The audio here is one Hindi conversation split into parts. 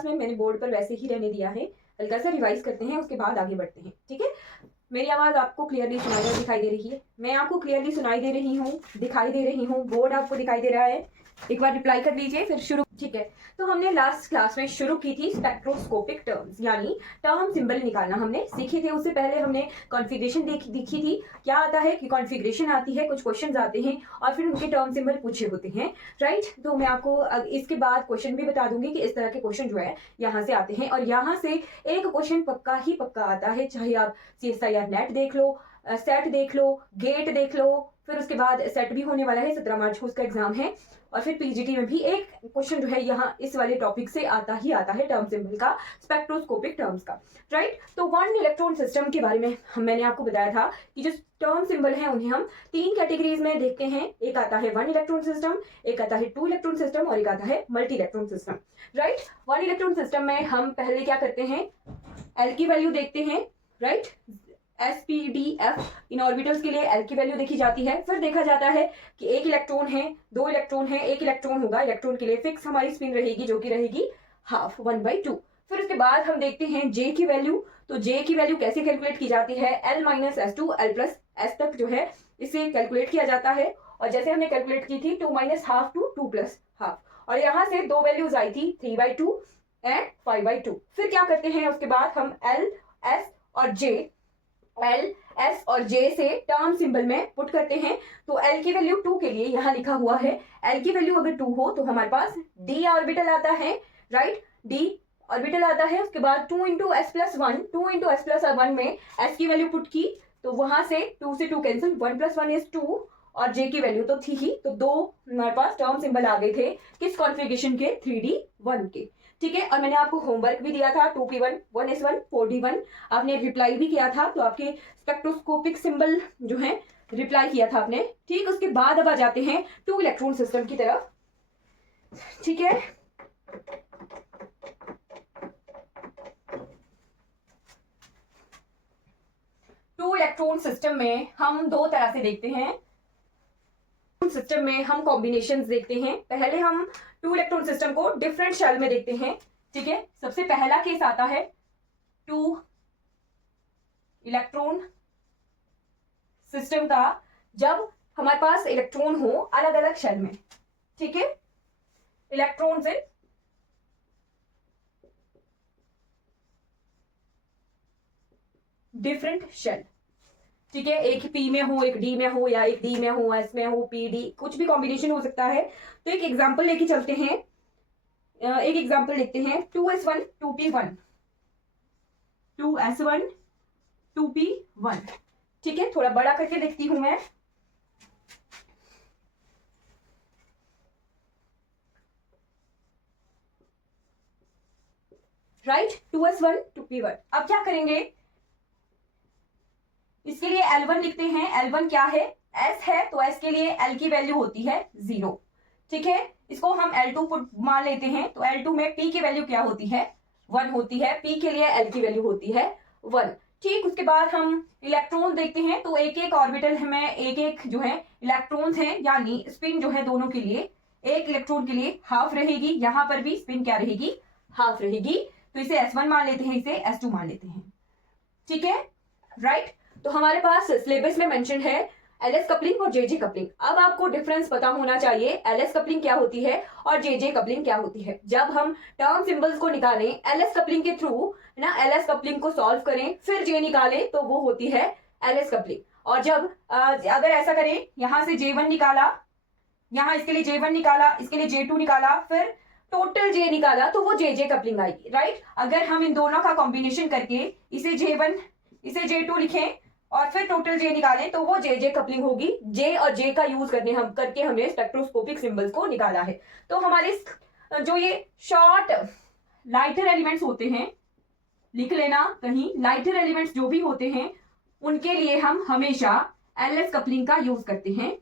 क्लास में मैंने बोर्ड पर वैसे ही रहने दिया है, हल्का सा रिवाइज करते हैं, उसके बाद आगे बढ़ते हैं। ठीक है, मेरी आवाज़ आपको क्लियरली सुनाई दिखाई दे रही है? मैं आपको क्लियरली सुनाई दे रही हूँ, दिखाई दे रही हूँ, बोर्ड आपको दिखाई दे रहा है? एक बार रिप्लाई कर दीजिए फिर शुरू। ठीक है, तो हमने लास्ट क्लास में शुरू की थी स्पेक्ट्रोस्कोपिक टर्म्स, यानी टर्म सिंबल निकालना हमने सीखे थे। उससे पहले हमने कॉन्फ़िगरेशन देखी थी। क्या आता है कि कॉन्फ़िगरेशन आती है, कुछ क्वेश्चंस आते हैं और फिर उनके टर्म सिंबल पूछे होते हैं, राइट। तो मैं आपको इसके बाद क्वेश्चन भी बता दूंगी कि इस तरह के क्वेश्चन जो है यहाँ से आते हैं, और यहाँ से एक क्वेश्चन पक्का ही पक्का आता है, चाहे आप CSIR नेट देख लो, सेट देख लो, गेट देख लो, फिर उसके बाद सेट भी होने वाला है, 17 मार्च को उसका एग्जाम है, और फिर PGT में भी एक क्वेश्चन जो है यहाँ इस वाले टॉपिक से आता है टर्म सिंबल का, स्पेक्ट्रोस्कोपिक टर्म्स का, राइट। तो वन इलेक्ट्रॉन सिस्टम के बारे में मैंने आपको बताया था कि जो टर्म सिंबल है उन्हें हम 3 कैटेगरीज में देखते हैं। एक आता है वन इलेक्ट्रॉन सिस्टम, एक आता है 2 इलेक्ट्रॉन सिस्टम और एक आता है multi electron system, right. One electron system में हम पहले क्या करते हैं, एल की वैल्यू देखते हैं, राइट। SPDF इन ऑर्बिटल्स के लिए एल की वैल्यू देखी जाती है। फिर देखा जाता है कि एक इलेक्ट्रॉन है, 2 इलेक्ट्रॉन है, एक इलेक्ट्रॉन होगा, इलेक्ट्रॉन के लिए फिक्स हमारी स्पिन रहेगी जो कि रहेगी हाफ 1/2। फिर उसके बाद हम देखते हैं जे की वैल्यू। तो जे की वैल्यू कैसे कैलकुलेट की जाती है, L - S2 L + S तक जो है इसे कैलकुलेट किया जाता है, और जैसे हमने कैलकुलेट की थी 2 - ½ to 2 + ½ और यहाँ से 2 वैल्यूज आई थी 3/2 एंड 5/2। फिर क्या करते हैं, उसके बाद हम L S और J से टर्म सिंबल में पुट करते हैं। तो L की वैल्यू 2 के लिए यहाँ लिखा हुआ है, L की वैल्यू अगर 2 हो तो हमारे पास D ऑर्बिटल आता है, राइट, D ऑर्बिटल आता है। उसके बाद 2 × S + 1, 2 × S + 1 में S की वैल्यू पुट की तो वहां से 2 से 2 कैंसिल, 1 + 1 = 2 और J की वैल्यू तो थी ही, तो 2 हमारे पास टर्म सिंबल आ गए थे किस कॉन्फ़िगरेशन के, 3D1 के। ठीक है, और मैंने आपको होमवर्क भी दिया था 2p1 1s1 4d1, आपने रिप्लाई भी किया था, तो आपके स्पेक्ट्रोस्कोपिक सिंबल जो है रिप्लाई किया था आपने। ठीक, उसके बाद अब आ जाते हैं 2 इलेक्ट्रॉन सिस्टम की तरफ। ठीक है, टू इलेक्ट्रॉन सिस्टम में हम 2 तरह से देखते हैं। सिस्टम में हम कॉम्बिनेशंस देखते हैं। पहले हम 2 इलेक्ट्रॉन सिस्टम को डिफरेंट शेल में देखते हैं। ठीक है, सबसे पहला केस आता है 2 इलेक्ट्रॉन सिस्टम का, जब हमारे पास इलेक्ट्रॉन हो अलग अलग शेल में। ठीक है, इलेक्ट्रॉन्स इन डिफरेंट शेल। ठीक है, एक P में हो, एक D में हो, या एक D में हो, S में हो, PD, कुछ भी कॉम्बिनेशन हो सकता है। तो एक एग्जांपल लेके चलते हैं, एक एग्जांपल लिखते हैं 2s1 2p1, 2s1 2p1। ठीक है, थोड़ा बड़ा करके देखती हूं मैं। Right, 2s1 2p1। अब क्या करेंगे, इसके लिए L1 लिखते हैं। L1 क्या है, S है, तो S के लिए L की वैल्यू होती है 0। ठीक है, इसको हम L2 पुट मान लेते हैं, तो L2 में P की वैल्यू क्या होती है, 1 होती है। P के लिए L की वैल्यू होती है 1। ठीक, उसके बाद हम इलेक्ट्रॉन देखते हैं। तो एक एक ऑर्बिटल में एक एक जो है इलेक्ट्रॉन्स हैं, यानी स्पिन जो है दोनों के लिए, एक इलेक्ट्रॉन के लिए हाफ रहेगी, यहां पर भी स्पिन क्या रहेगी, हाफ रहेगी। तो इसे S1 मान लेते हैं, इसे S2 मान लेते हैं। ठीक है, राइट। तो हमारे पास सिलेबस में मेंशन है LS कपलिंग और JJ कपलिंग। अब आपको डिफरेंस पता होना चाहिए, LS कपलिंग क्या होती है और JJ कपलिंग क्या होती है। जब हम टर्म सिंबल्स को निकालें LS कपलिंग के थ्रू ना, LS कपलिंग को सॉल्व करें फिर J निकालें, तो वो होती है LS कपलिंग। और जब अगर ऐसा करें, यहां से J1 निकाला, यहां इसके लिए J1 निकाला, इसके लिए J2 निकाला, फिर टोटल J निकाला, तो वो JJ कपलिंग आएगी, राइट। अगर हम इन दोनों का कॉम्बिनेशन करके इसे J1 इसे J2 लिखें और फिर टोटल J निकालें, तो वो JJ कपलिंग होगी। J और J का यूज करके हमने स्पेक्ट्रोस्कोपिक सिंबल्स को निकाला है। तो हमारे जो ये शॉर्ट लाइटर एलिमेंट्स होते हैं, लिख लेना कहीं, लाइटर एलिमेंट्स जो भी होते हैं उनके लिए हम हमेशा LS कपलिंग का यूज करते हैं।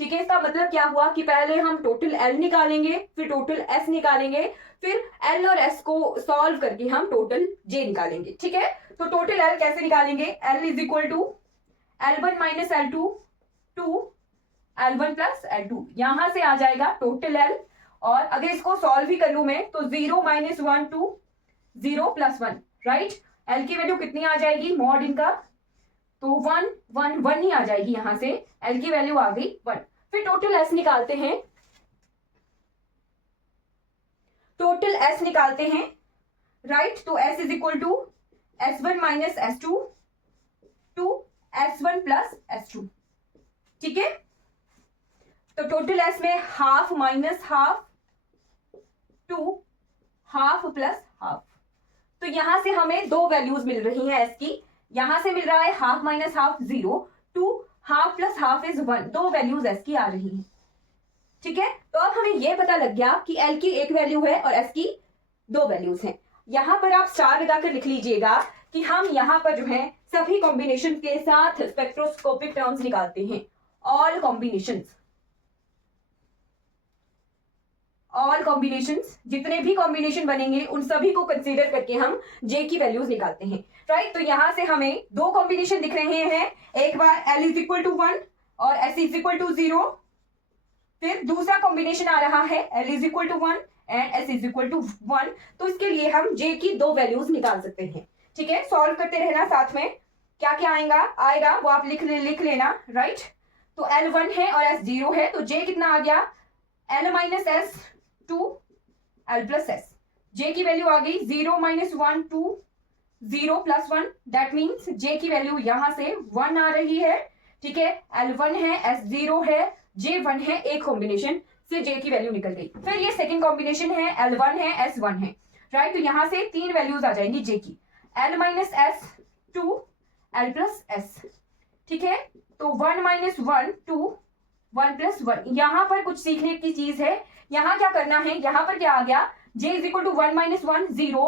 ठीक है, इसका मतलब क्या हुआ कि पहले हम टोटल L निकालेंगे, फिर टोटल S निकालेंगे, फिर L और S को सॉल्व करके हम टोटल J निकालेंगे। ठीक है, तो टोटल L कैसे निकालेंगे, L = L1 - L2 2 L1 + L2, यहां से आ जाएगा टोटल L और अगर इसको सॉल्व भी कर लू मैं तो 0 - 1 2 0 + 1, राइट। एल की वैल्यू कितनी आ जाएगी मॉड इनका, तो 1 1 1 ही आ जाएगी, यहां से एल की वैल्यू आ गई 1। फिर टोटल एस निकालते हैं, टोटल एस निकालते हैं, राइट। तो S is equal to S1 - S2 to S1 + S2, ठीक है। तो टोटल एस में half minus half to half plus half, तो यहां से हमें दो वैल्यूज मिल रही हैं एस की। यहां से मिल रहा है half minus half 0 to half plus half is 1, दो वैल्यूज एस की आ रही हैं, ठीक है। तो अब हमें यह पता लग गया कि एल की एक वैल्यू है और एस की दो वैल्यूज हैं। यहां पर आप स्टार लगाकर लिख लीजिएगा कि हम यहां पर जो है सभी कॉम्बिनेशन के साथ स्पेक्ट्रोस्कोपिक टर्म्स निकालते हैं, ऑल कॉम्बिनेशंस, ऑल कॉम्बिनेशंस, जितने भी कॉम्बिनेशन बनेंगे उन सभी को कंसीडर करके हम जे की वैल्यूज निकालते हैं, राइट। तो यहां से हमें दो कॉम्बिनेशन दिख रहे हैं, एक बार L इज इक्वल टू 1 और S इज इक्वल टू 0, फिर दूसरा कॉम्बिनेशन आ रहा है L is equal to 1 and S is equal to 1। तो इसके लिए हम जे की दो वैल्यूज निकाल सकते हैं, ठीक है। सॉल्व करते रहना, साथ में क्या क्या आएगा वो आप लिख लेना, राइट। तो L 1 है और S 0 है, तो J कितना आ गया L - S to L + S, J की वैल्यू आ गई 0 - 1 टू 0 + 1, दैट मीन्स J की वैल्यू यहां से 1 आ रही है, ठीक है। L 1 है, S 0 है, J 1 है, एक कॉम्बिनेशन से J की वैल्यू निकल गई। फिर ये सेकंड कॉम्बिनेशन है, L 1 है, S 1 है, राइट। तो यहां से तीन वैल्यूज आ जाएंगी J की, L - S to L + S, ठीक है। तो 1 - 1 टू 1 + 1, यहां पर कुछ सीखने की चीज है। यहां क्या करना है, यहां पर क्या आ गया J is equal to 1 - 1 0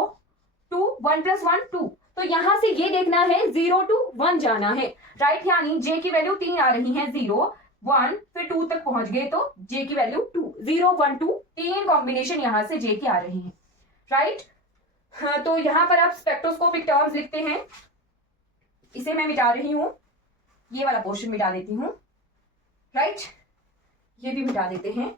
to 1 + 1 2, तो यहां से ये देखना है 0 टू 1 जाना है, राइट। यानी J की वैल्यू 3 आ रही है, 0 1 फिर 2 तक पहुंच गए तो J की वैल्यू 2, 0 1 2, तीन कॉम्बिनेशन यहां से J की आ रही है, राइट। हाँ, तो यहां पर आप स्पेक्ट्रोस्कोपिक टर्म्स लिखते हैं, इसे मैं मिटा रही हूं, ये वाला पोर्शन मिटा देती हूं, राइट। ये भी मिटा देते हैं।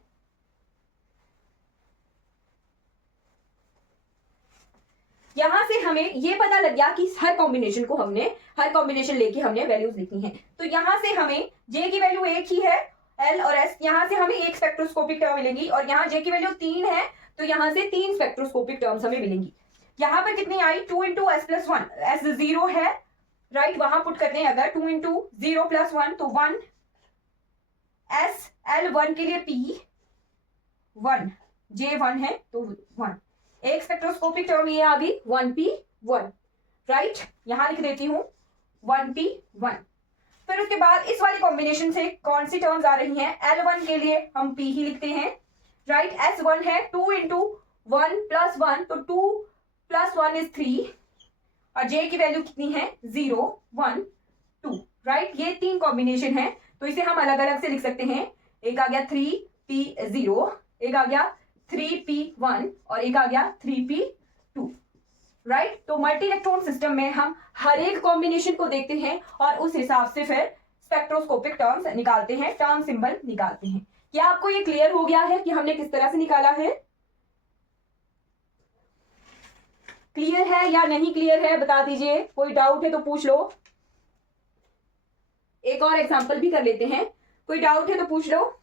यहां से हमें ये पता लग गया कि हर कॉम्बिनेशन लेके हमने वैल्यूज लिखी हैं। तो यहां से हमें J की वैल्यू एक ही है, L और S, यहां से हमें एक स्पेक्ट्रोस्कोपिक टर्म मिलेंगी, और यहाँ J की वैल्यू 3 है, तो यहां से तीन स्पेक्ट्रोस्कोपिक टर्म्स हमें मिलेंगी। यहां पर कितनी आई 2 × S + 1, S 0 है, राइट, वहां पुट करते हैं अगर 2 × 0 + 1 तो 1, S L 1 के लिए P 1, J 1 है तो 1, एक स्पेक्ट्रोस्कोपिक टर्म ये आ गई 1p1, राइट। यहां लिख देती हूं 1p1। फिर उसके बाद इस वाले कॉम्बिनेशन से कौन सी टर्म्स आ रही हैं, L1 के लिए हम p ही लिखते हैं, राइट। S1 है 2 × 1 + 1, तो 2 + 1 इज 3, और J की वैल्यू कितनी है 0 1 2, राइट। ये तीन कॉम्बिनेशन है, तो इसे हम अलग अलग से लिख सकते हैं, एक आ गया 3p0, एक आ गया 3p1 और एक आ गया 3p2, राइट। तो मल्टी इलेक्ट्रॉन सिस्टम में हम हर एक कॉम्बिनेशन को देखते हैं और उस हिसाब से फिर स्पेक्ट्रोस्कोपिक टर्म्स निकालते हैं, टर्म सिंबल निकालते हैं। क्या आपको ये क्लियर हो गया है कि हमने किस तरह से निकाला है? क्लियर है या नहीं क्लियर है बता दीजिए, कोई डाउट है तो पूछ लो। एक और एग्जांपल भी कर लेते हैं, कोई डाउट है तो पूछ लो।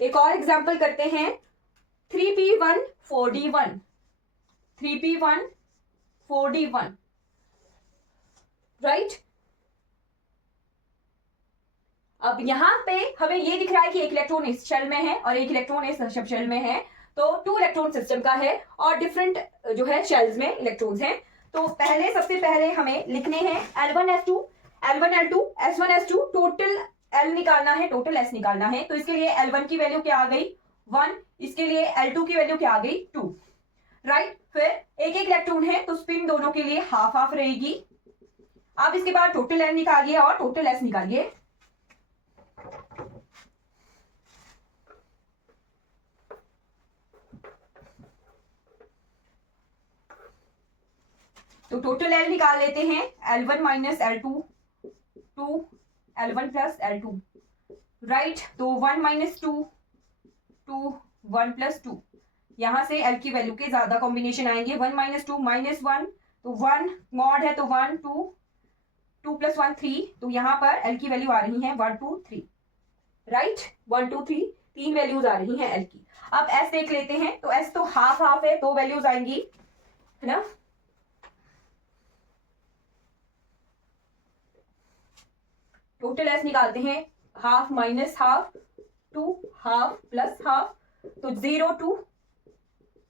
एक और एग्जांपल करते हैं, 3p1 4d1, 3p1 4d1, right. अब यहां पे हमें ये दिख रहा है कि एक इलेक्ट्रॉन इस शेल में है और एक इलेक्ट्रॉन इस सब शेल में है, तो 2 इलेक्ट्रॉन सिस्टम का है और डिफरेंट जो है शेल्स में इलेक्ट्रॉन्स हैं। तो सबसे पहले हमें लिखने हैं L1 S2 L1 L2 S1 S2, total L निकालना है, टोटल S निकालना है। तो इसके लिए L1 की वैल्यू क्या आ गई 1, इसके लिए L2 की वैल्यू क्या आ गई 2, राइट। फिर एक इलेक्ट्रॉन है तो स्पिन दोनों के लिए हाफ हाफ रहेगी। अब इसके बाद टोटल L निकालिए और टोटल S निकालिए। तो टोटल L निकाल लेते हैं, L1 - L2 2 L1 plus L2, right. तो 1 माइनस 2 2 1 प्लस 2, यहां से L की वैल्यू के ज्यादा कॉम्बिनेशन आएंगे। 1 माइनस 2 माइनस 1, तो 1 मॉड है तो 1 2 2 प्लस 1 3, तो यहाँ पर L की वैल्यू आ रही है 1 2 3, राइट। 1 2 3 तीन वैल्यूज आ रही हैं L की। अब S देख लेते हैं, तो S तो हाफ हाफ है, दो वैल्यूज आएंगी, है ना। टोटल S निकालते हैं, half minus half, 2 half plus half, तो 0 2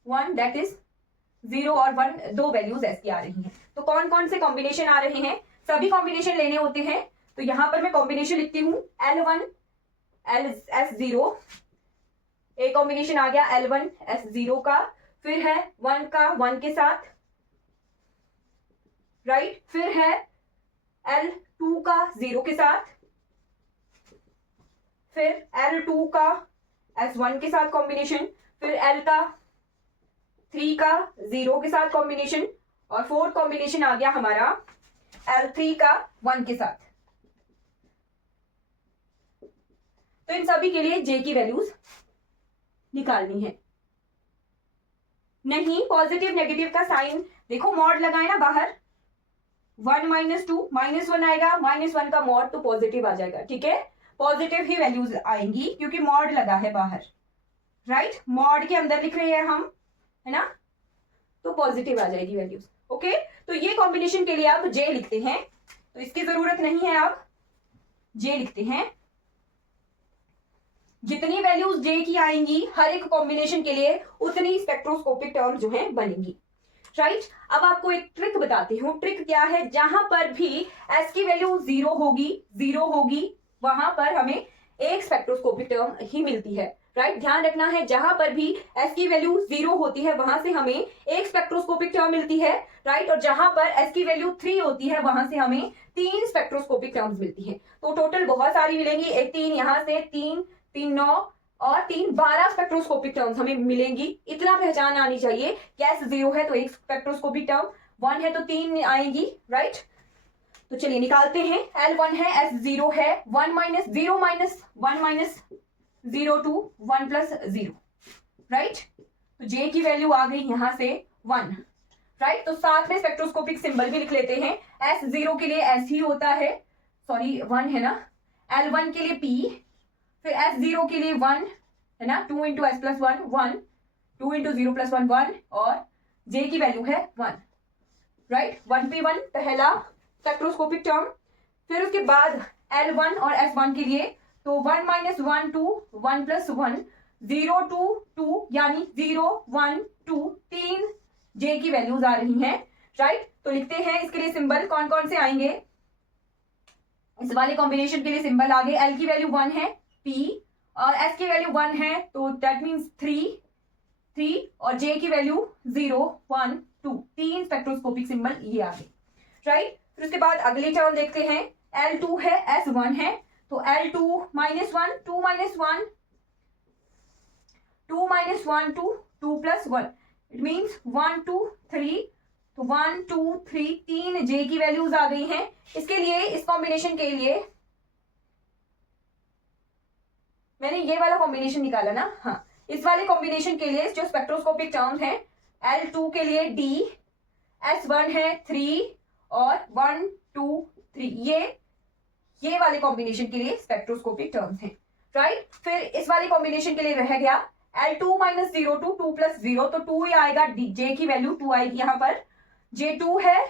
1, दैट इज 0 और 1, दो वैल्यूज S की आ रही हैं। तो कौन कौन से कॉम्बिनेशन आ रहे हैं, सभी कॉम्बिनेशन लेने होते हैं। तो यहां पर मैं कॉम्बिनेशन लिखती हूं, L1 S0, एक कॉम्बिनेशन आ गया L1 S0 का, फिर है 1 का 1 के साथ, राइट। फिर है L2 का 0 के साथ, फिर L2 का S1 के साथ कॉम्बिनेशन, फिर L का 3 का 0 के साथ कॉम्बिनेशन, और फोर्थ कॉम्बिनेशन आ गया हमारा L3 का 1 के साथ। तो इन सभी के लिए J की वैल्यूज निकालनी है। नहीं, पॉजिटिव नेगेटिव का साइन देखो, मॉड लगाए ना बाहर, 1 माइनस 2 माइनस 1 आएगा, -1 का मॉड तो पॉजिटिव आ जाएगा, ठीक है। पॉजिटिव ही वैल्यूज आएंगी क्योंकि मॉड लगा है बाहर, राइट। मॉड के अंदर लिख रहे हैं हम, है ना, तो पॉजिटिव आ जाएगी वैल्यूज, ओके। तो ये कॉम्बिनेशन के लिए आप J लिखते हैं, तो इसकी जरूरत नहीं है, आप J लिखते हैं। जितनी वैल्यूज J की आएंगी हर एक कॉम्बिनेशन के लिए, उतनी स्पेक्ट्रोस्कोपिक टर्म जो है बनेंगी, राइट। अब आपको एक ट्रिक बताती हूँ। ट्रिक क्या है, जहां पर भी S की वैल्यू 0 होगी वहां पर हमें एक स्पेक्ट्रोस्कोपिक टर्म ही मिलती है, राइट। ध्यान रखना है, जहां पर भी S की वैल्यू 0 होती है वहां से हमें एक स्पेक्ट्रोस्कोपिक टर्म मिलती है, राइट। और जहां पर S की वैल्यू 3 होती है वहां से हमें 3 स्पेक्ट्रोस्कोपिक टर्म्स मिलती है। तो टोटल बहुत सारी मिलेंगी, एक 3 यहां से, 3 3 9 और 3 12 स्पेक्ट्रोस्कोपिक टर्म्स हमें मिलेंगी। इतना पहचान आनी चाहिए कि S 0 है तो एक स्पेक्ट्रोस्कोपिक टर्म, 1 है तो 3 आएंगी, राइट। तो चलिए निकालते हैं। L1 है, S 0 है, 1 minus 0 minus 1 minus 0 2 1 plus 0, right. तो J की वैल्यू आ गई यहां से 1, राइट। तो साथ में स्पेक्ट्रोस्कोपिक सिंबल भी लिख लेते हैं। S 0 के लिए S ही होता है, सॉरी 1 है ना। L1 के लिए P, फिर S 0 के लिए 1 है ना, 2 into S plus 1 1, 2 into 0 plus 1 1, और J की वैल्यू है 1, राइट। 1P1 पहला स्पेक्ट्रोस्कोपिक टर्म। फिर उसके बाद L1 और S1 के लिए, तो 1 माइनस 1 2 1 प्लस 1, 0 2 2 यानी 0 1 2, 3 J की वैल्यूज आ रही हैं, राइट। तो लिखते हैं इसके लिए सिंबल कौन कौन से आएंगे। इस वाले कॉम्बिनेशन के लिए सिंबल आ गए, L की वैल्यू 1 है P, और S की वैल्यू 1 है, तो दैट मीन्स 3 और J की वैल्यू 0 1 2, 3 स्पेक्ट्रोस्कोपिक सिंबल ये आ गए, राइट। फिर उसके बाद अगली टर्म देखते हैं, L2 है, S1 है, तो L2 minus 1 2 minus 1 2 minus 1 2 2 plus 1, it means 1 2 3, तो 1 2 3 3 J की वैल्यूज आ गई हैं। इसके लिए, इस कॉम्बिनेशन के लिए मैंने ये वाला कॉम्बिनेशन निकाला ना, हाँ। इस वाले कॉम्बिनेशन के लिए जो स्पेक्ट्रोस्कोपिक टर्म है, L2 के लिए D, S1 है 3 और 1 2 3, ये वाले कॉम्बिनेशन के लिए स्पेक्ट्रोस्कोपिक टर्म्स हैं, राइट। फिर इस वाले कॉम्बिनेशन के लिए रह गया L2 माइनस 0 2 2 प्लस 0, तो 2 ही आएगा, J की वैल्यू 2 आएगी यहां पर, J2 है,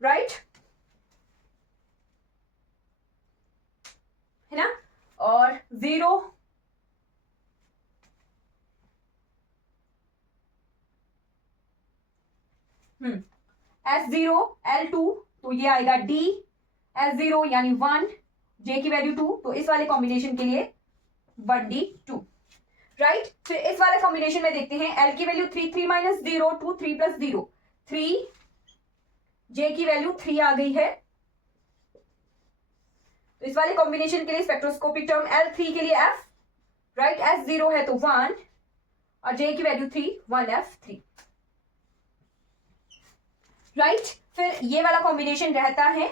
राइट, है ना। और 0 S0 L2, तो ये आएगा D, S0 यानी 1, J की वैल्यू 2, तो इस वाले कॉम्बिनेशन के लिए 1D2, राइट। फिर इस वाले कॉम्बिनेशन में देखते हैं, L की वैल्यू 3 3 माइनस 0 2 3 प्लस 0 3, J की वैल्यू 3 आ गई है। तो इस वाले कॉम्बिनेशन के लिए स्पेक्ट्रोस्कोपिक टर्म L3 के लिए F, राइट। S0 है तो 1 और J की वैल्यू 3 1F3, राइट। फिर ये वाला कॉम्बिनेशन रहता है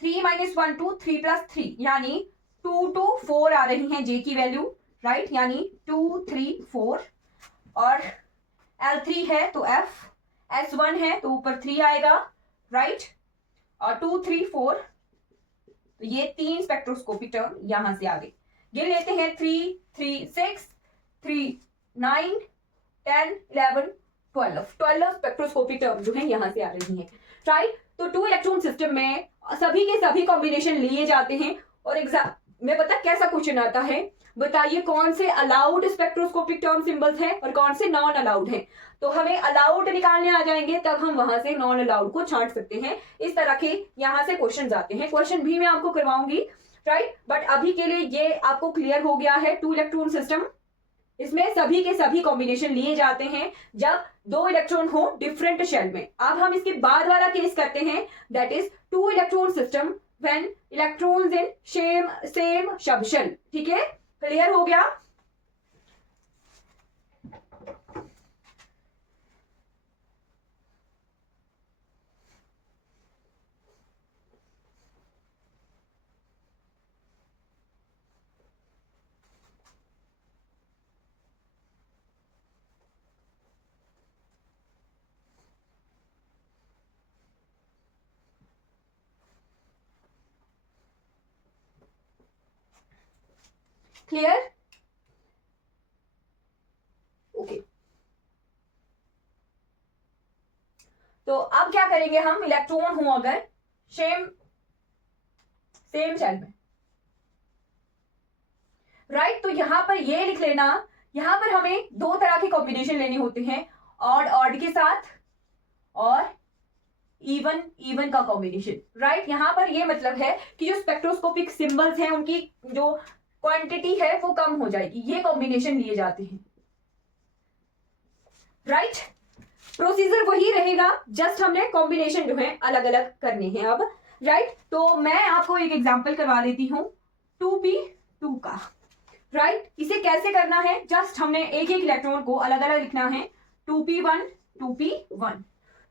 3 - 1 2, 3 + 3 यानी 2 to 4 आ रही है जे की वैल्यू, राइट, यानी 2 3 4। और L3 है तो F, S1 है तो ऊपर 3 आएगा, राइट, और 2 3 4, तो ये 3 स्पेक्ट्रोस्कोपिक टर्म यहां से आ गए। गिन लेते हैं 3 3 6 3 9 10 11 12 स्पेक्ट्रोस्कोपिक टर्म जो है यहां से आ रही है, राइट। तो 2 इलेक्ट्रॉन सिस्टम में सभी के सभी कॉम्बिनेशन लिए जाते हैं और एग्जाम में पता कैसा क्वेश्चन आता है, बताइए कौन से अलाउड स्पेक्ट्रोस्कोपिक टर्म सिंबल्स हैं और कौन से नॉन अलाउड हैं। तो हमें अलाउड निकालने आ जाएंगे तब हम वहां से नॉन अलाउड को छांट सकते हैं। इस तरह के यहां से क्वेश्चन आते हैं, क्वेश्चन भी मैं आपको करवाऊंगी, राइट। बट अभी के लिए ये आपको क्लियर हो गया है 2 इलेक्ट्रॉन सिस्टम, इसमें सभी के सभी कॉम्बिनेशन लिए जाते हैं जब 2 इलेक्ट्रॉन हो डिफरेंट शेल में। अब हम इसके बाद वाला केस करते हैं, that is 2 electron system when electrons in same sub shell. ठीक है, क्लियर हो गया। Clear, okay. तो अब क्या करेंगे हम, इलेक्ट्रॉन हो अगर सेम शेल में, राइट, तो यहां पर ये लिख लेना, यहां पर हमें 2 तरह के कॉम्बिनेशन लेने होते हैं, ऑड के साथ और इवन का कॉम्बिनेशन, राइट। यहां पर ये मतलब है कि जो स्पेक्ट्रोस्कोपिक सिंबल्स हैं उनकी जो क्वांटिटी है वो कम हो जाएगी, ये कॉम्बिनेशन लिए जाते हैं, राइट। प्रोसीजर वही रहेगा, जस्ट हमने कॉम्बिनेशन जो है अलग अलग करने हैं अब, राइट। तो मैं आपको एक एग्जांपल करवा देती हूं 2p2 का, राइट। इसे कैसे करना है, जस्ट हमने एक एक इलेक्ट्रॉन को अलग अलग लिखना है, 2p1 2p1,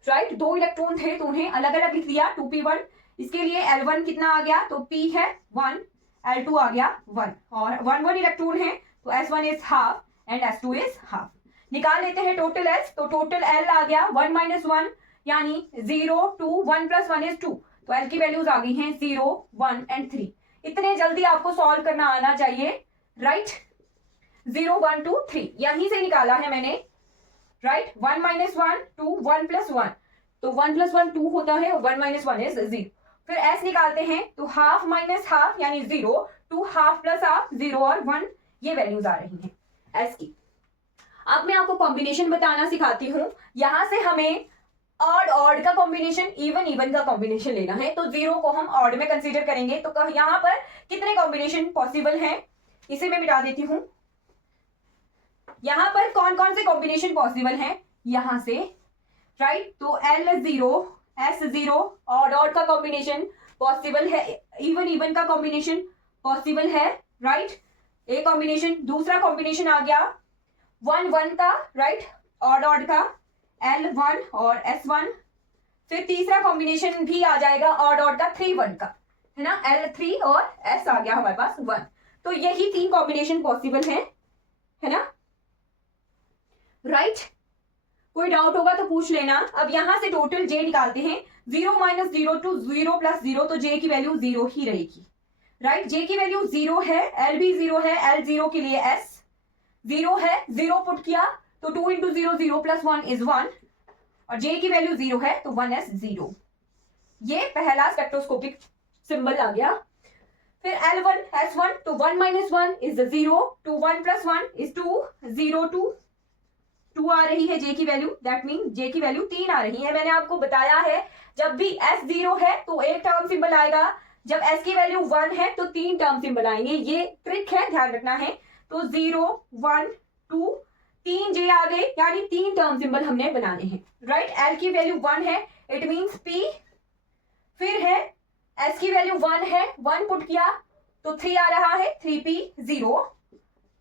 राइट। 2 इलेक्ट्रॉन थे तो उन्हें अलग अलग लिख दिया 2p1। इसके लिए L1 कितना आ गया, तो p है 1, L2 आ गया 1, और 1 1 इलेक्ट्रॉन है तो S1 is half and S2 is half. निकाल लेते हैं टोटल S, तो टोटल L आ गया 1 - 1 यानी 0 2, 1 + 1 इज 2, तो L की वैल्यूज आ गई हैं 0 1 एंड 3। इतने जल्दी आपको सॉल्व करना आना चाहिए, राइट। 0 1 2 3 यहीं से निकाला है मैंने, राइट। 1 - 1 2, 1 + 1, तो 1 + 1 2 होता है और 1 - 1 इज 0। फिर S निकालते हैं तो हाफ माइनस हाफ यानी 0, 2 हाफ प्लस हाफ 0 और 1, ये वैल्यूज आ रही हैं S की। अब मैं आपको कॉम्बिनेशन बताना सिखाती हूं, यहां से हमें ऑड का कॉम्बिनेशन, इवन का कॉम्बिनेशन लेना है, तो 0 को हम ऑड में कंसीडर करेंगे। तो यहां पर कितने कॉम्बिनेशन पॉसिबल हैं, इसे मैं मिटा देती हूं। यहां पर कौन कौन से कॉम्बिनेशन पॉसिबल हैं यहां से, राइट। तो L0 S0 ऑड का कॉम्बिनेशन पॉसिबल है, इवन का कॉम्बिनेशन पॉसिबल है, राइट, एक कॉम्बिनेशन। दूसरा कॉम्बिनेशन आ गया 1 1 का, राइट, ऑड का L1 और S1। फिर तीसरा कॉम्बिनेशन भी आ जाएगा ऑड का 3 1 का, है ना, L3 और S आ गया हमारे पास 1। तो यही 3 कॉम्बिनेशन पॉसिबल है ना, राइट। कोई डाउट होगा तो पूछ लेना। अब यहां से टोटल J निकालते हैं, 0 - 0 to 0 + 0, तो J की वैल्यू 0 ही रहेगी, राइट। J की वैल्यू 0 है, L भी 0 है, L0 के लिए S 0 है, 0 पुट किया तो 2 × 0 0 + 1 इज 1, और J की वैल्यू 0 है तो 1S 0। ये पहला स्पेक्ट्रोस्कोपिक सिंबल आ गया। फिर L1 S1, तो 1 - 1 इज 0, 2 1 + 1 इज 2, 0 2 2 आ रही है J की वैल्यू, दैट मीन J की वैल्यू 3 आ रही है। मैंने आपको बताया है जब भी S 0 है तो एक टर्म सिंबल आएगा, जब S की वैल्यू 1 है तो 3 टर्म सिंबल आएंगे, ये ट्रिक है, ध्यान रखना है। तो 0 1 2 3 J आ गए, यानी 3 टर्म सिंबल हमने बनाने हैं, राइट। L की वैल्यू 1 है, इट मीन्स P। फिर है S की वैल्यू 1 है, 1 पुट किया तो 3 आ रहा है, 3P 0,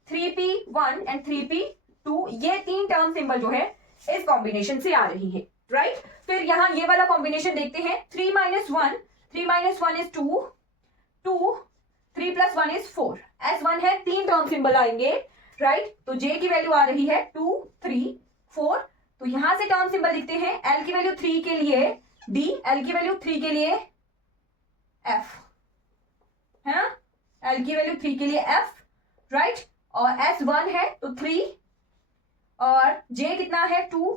3P 1 एंड 3P 2, ये 3 टर्म सिंबल जो है इस कॉम्बिनेशन से आ रही है, राइट। फिर यहां ये वाला कॉम्बिनेशन देखते हैं, 3 - 1 3 minus 1 is 2, 2, 3 plus 1 is 4, S1 है, 3 टर्म सिंबल आएंगे, राइट। तो J की वैल्यू आ रही है 2, 3, 4, तो यहां से टर्म सिंबल लिखते हैं, L की वैल्यू 3 के लिए D, L की वैल्यू 3 के लिए F है ना, L की वैल्यू 3 के लिए F, राइट। और S1 है तो 3 और J कितना है 2,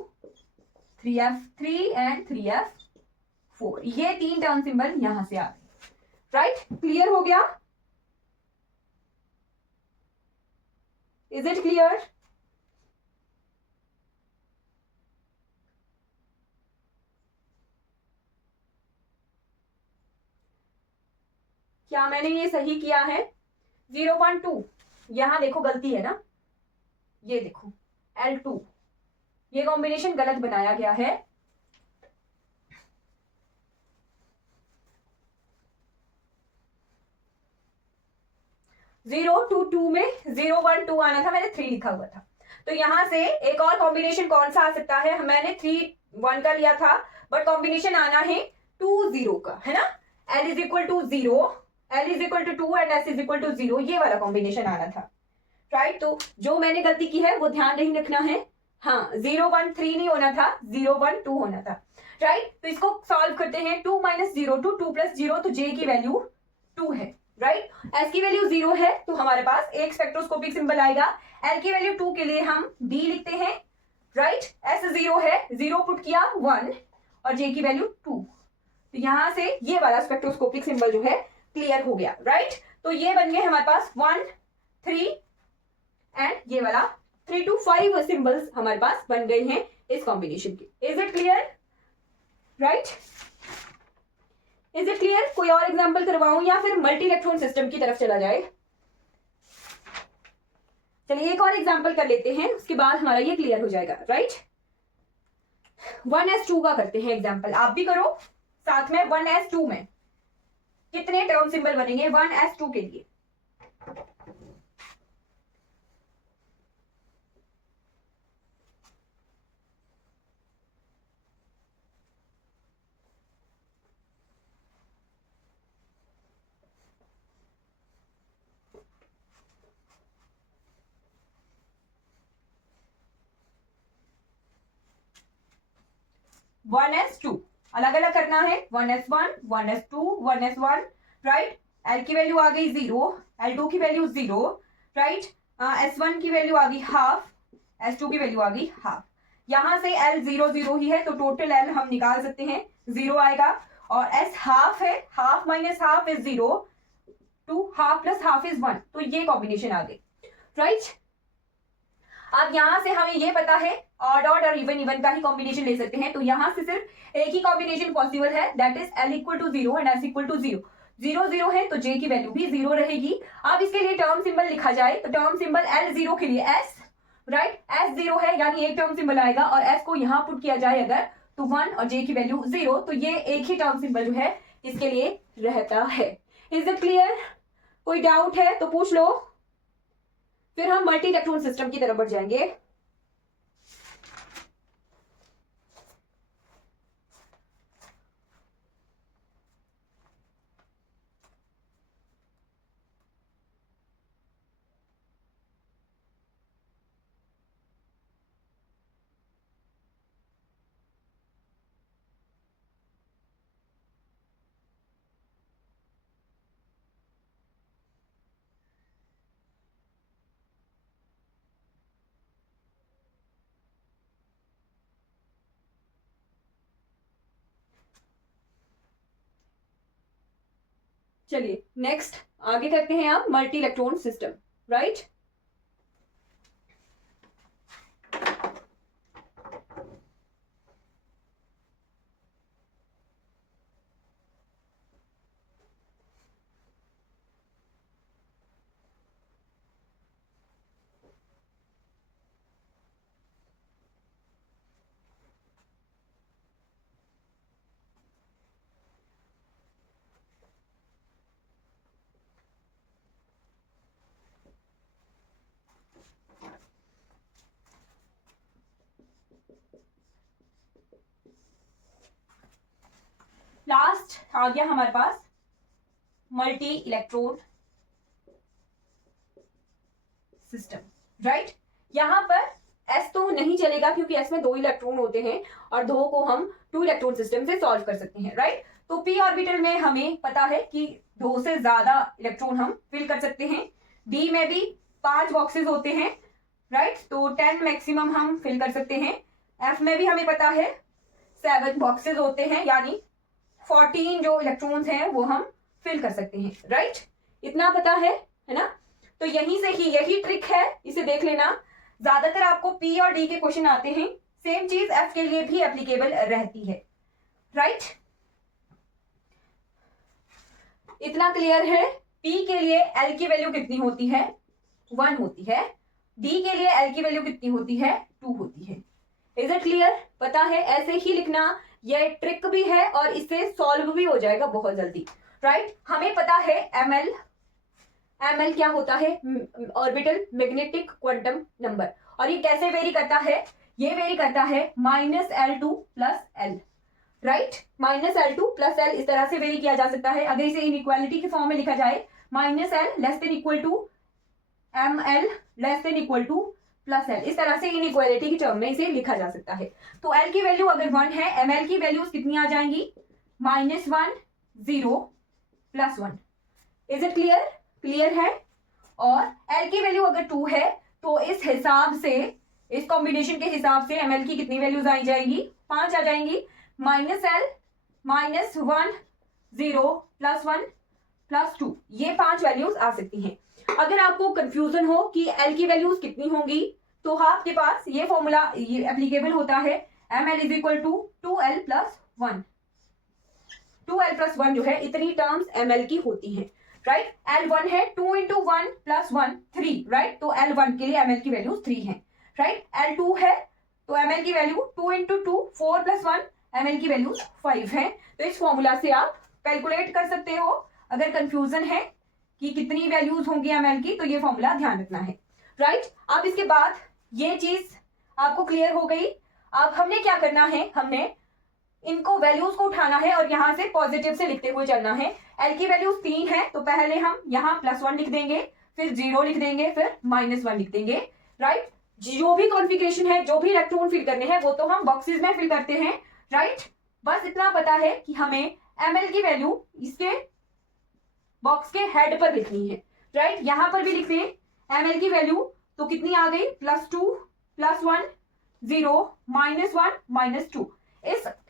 3F 3 एंड 3F 4, ये 3 टर्म सिंबल यहां से आ गए, राइट। क्लियर हो गया? Is it clear? क्या मैंने ये सही किया है? 0.2 यहां देखो गलती है ना, ये देखो L2, ये कॉम्बिनेशन गलत बनाया गया है। जीरो टू टू में 012 आना था, मैंने 3 लिखा हुआ था। तो यहां से एक और कॉम्बिनेशन कौन सा आ सकता है? मैंने 3 1 का लिया था, बट कॉम्बिनेशन आना है 2 0 का, है ना। L is equal to 0, L is equal to 2 and S is equal to 0, ये वाला कॉम्बिनेशन आना था, राइट। तो जो मैंने गलती की है वो ध्यान नहीं रखना है। हाँ, 013 नहीं होना था, 012 होना था, राइट। तो इसको सॉल्व करते हैं, 2 माइनस 0 2, 2 प्लस 0, तो J की वैल्यू 2 है, राइट। S की वैल्यू 0 है तो हमारे पास एक स्पेक्ट्रोस्कोपिक सिंबल आएगा। L की वैल्यू 2 के लिए हम D लिखते हैं, राइट। S 0 है, 0 पुट किया 1 और J की वैल्यू 2, तो यहां से ये वाला स्पेक्ट्रोस्कोपिक सिंबल जो है क्लियर हो गया, राइट। तो ये बन गए हमारे पास 1 3 एंड ये वाला 3 to 5 सिंबल्स हमारे पास बन गए हैं इस कॉम्बिनेशन के। Is it clear? Right, is it clear? कोई और एग्जांपल करवाऊं या फिर मल्टी इलेक्ट्रॉन सिस्टम की तरफ चला जाए? चलिए एक और एग्जांपल कर लेते हैं, उसके बाद हमारा ये क्लियर हो जाएगा, राइट। 1s2 का करते हैं एग्जांपल, आप भी करो साथ में। 1s2 में कितने टर्म सिंबल बनेंगे 1s2 के लिए? वन एस टू अलग अलग करना है, 1s1 1s2 1s1, right. L की वैल्यू आ गई 0, L2 की वैल्यू 0, राइट। S1 की वैल्यू आ गई हाफ, S2 की वैल्यू आ गई हाफ। यहां से L 0 0 ही है तो टोटल L हम निकाल सकते हैं, 0 आएगा। और S हाफ है, half minus half is 0, 2 half plus half is 1, तो ये कॉम्बिनेशन आ गई, राइट। अब यहां से हमें ये पता है ऑड ऑड और इवन इवन का ही कॉम्बिनेशन ले सकते हैं, तो यहां से सिर्फ एक ही कॉम्बिनेशन पॉसिबल है, that is L equal to 0 and S equal to 0। 0 0 है तो J की वैल्यू भी 0 रहेगी। अब इसके लिए टर्म सिंबल लिखा जाए तो टर्म सिंबल L 0 के लिए S, राइट। S 0 है यानी एक टर्म सिंबल आएगा और S को यहां पुट किया जाए अगर तो 1 और J की वैल्यू 0, तो ये एक ही टर्म सिंबल जो है इसके लिए रहता है। Is it clear? कोई डाउट है तो पूछ लो, फिर हम मल्टी इलेक्ट्रॉन सिस्टम की तरफ बढ़ जाएंगे। चलिए नेक्स्ट आगे करते हैं आप multi electron system, right. Last आ गया हमारे पास मल्टी इलेक्ट्रोड सिस्टम, राइट। यहां पर S तो नहीं चलेगा क्योंकि S में 2 इलेक्ट्रॉन होते हैं और 2 को हम 2 इलेक्ट्रॉन सिस्टम से सॉल्व कर सकते हैं, राइट। तो p ऑर्बिटल में हमें पता है कि 2 से ज्यादा इलेक्ट्रॉन हम फिल कर सकते हैं। D में भी 5 बॉक्सेस होते हैं, राइट, तो 10 मैक्सिमम हम फिल कर सकते हैं। F में भी हमें पता है 7 बॉक्सेस होते हैं, यानी 14 जो इलेक्ट्रॉन्स हैं वो हम फिल कर सकते हैं, राइट। इतना पता है ना। तो यहीं से ही यही ट्रिक है, इसे देख लेना। ज्यादातर आपको P और D के क्वेश्चन आते हैं, सेम चीज F के लिए भी एप्लीकेबल रहती है, राइट। इतना क्लियर है। P के लिए L की वैल्यू कितनी होती है? 1 होती है। D के लिए L की वैल्यू कितनी होती है? 2 होती है। Is it clear? पता है, ऐसे ही लिखना, यह ट्रिक भी है और इससे सॉल्व भी हो जाएगा बहुत जल्दी, राइट। हमें पता है ML क्या होता है? Orbital magnetic quantum number. और ये कैसे वेरी करता है? ये वेरी करता है -L2 + L, right. -L2 + L इस तरह से वेरी किया जा सकता है। अगर इसे इनइक्वालिटी के फॉर्म में लिखा जाए, -L <= ML <= +L, इस तरह से इनइक्वालिटी की टर्म में इसे लिखा जा सकता है। तो L की वैल्यू अगर 1 है, ML की वैल्यूज कितनी आ जाएंगी? -1 0 +1। Is it clear? क्लियर है। और L की वैल्यू अगर 2 है तो इस हिसाब से, इस कॉम्बिनेशन के हिसाब से ML की कितनी वैल्यूज आई जाएंगी? 5 आ जाएंगी। -L -1 0 +1 +2, ये 5 वैल्यूज आ सकती हैं। अगर आपको कंफ्यूजन हो कि L की वैल्यूज कितनी होंगी, तो आपके पास ये फॉर्मूला ये एप्लीकेबल होता है। ML = 2L + 1। 2L + 1 जो है, इतनी टर्म्स ML की होती हैं, राइट। L1 है, 2 × 1 + 1 3, राइट। तो L1 के लिए ML की वैल्यू 3 है, राइट। L2 है तो ML की वैल्यू 2 × 2 4 + 1, ML की वैल्यू 5 है। तो इस फॉर्मूला से आप कैलकुलेट कर सकते हो। अगर कंफ्यूजन है कि कितनी वैल्यूज होंगी ML की, तो ये फॉर्मूला ध्यान रखना है, राइट। अब इसके बाद ये चीज आपको क्लियर हो गई। अब हमने क्या करना है? हमने इनको वैल्यूज को उठाना है और यहां से पॉजिटिव से लिखते हुए चलना है। L की वैल्यू 3 है, तो पहले हम यहाँ +1 लिख देंगे, फिर 0 लिख देंगे, फिर -1 लिख देंगे, राइट। जो भी कॉन्फ़िगरेशन है, जो भी इलेक्ट्रॉन फिल करने हैं, वो तो हम बॉक्सेस में फिल करते हैं, राइट। बस इतना पता है कि हमें ML की वैल्यू इसके बॉक्स के हेड पर लिखनी है, राइट। यहां पर भी लिख दें ML की वैल्यू, तो कितनी आ गई? +2 +1 0 -1 -2।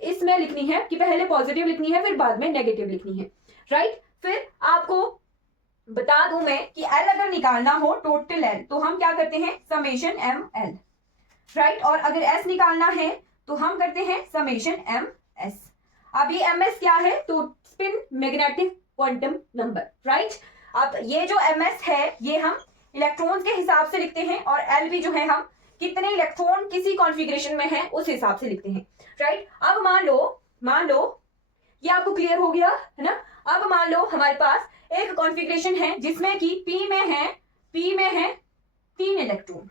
इसमें लिखनी है कि पहले पॉजिटिव लिखनी है, फिर बाद में नेगेटिव लिखनी है, राइट। फिर आपको बता दूं मैं कि L अगर निकालना हो, टोटल L, तो हम क्या करते हैं? ∑ML, right. और अगर S निकालना है तो हम करते हैं ∑MS। अभी MS क्या है? तो spin magnetic quantum number, right. अब ये जो MS है, ये हम इलेक्ट्रॉन्स के हिसाब से लिखते हैं, और L भी जो है, हम कितने इलेक्ट्रॉन किसी कॉन्फ़िगरेशन में है उस हिसाब से लिखते हैं, राइट। अब मान लो ये आपको क्लियर हो गया है ना। अब मान लो हमारे पास एक कॉन्फ़िगरेशन है जिसमें कि P में है 3 इलेक्ट्रॉन,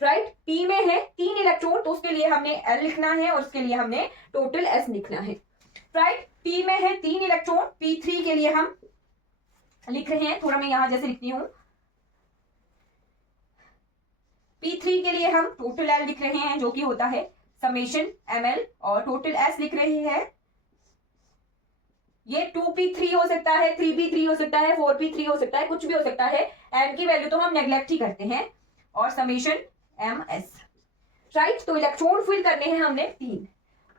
राइट। P में है 3 इलेक्ट्रॉन, तो उसके लिए हमने L लिखना है और उसके लिए हमने टोटल S लिखना है, राइट। P में है 3 इलेक्ट्रॉन, P3 के लिए हम लिख रहे हैं, थोड़ा मैं यहां जैसे लिखती हूं, P3 के लिए हम टोटल L लिख रहे हैं, जो कि होता है ∑ML, और टोटल S लिख रहे हैं। ये 2p3 हो सकता है, 3p3 हो सकता है, 4p3 हो सकता है, कुछ भी हो सकता है। M की वैल्यू तो हम नेग्लेक्ट ही करते हैं, और ∑MS, राइट। तो इलेक्ट्रॉन फिल करने हैं हमने 3।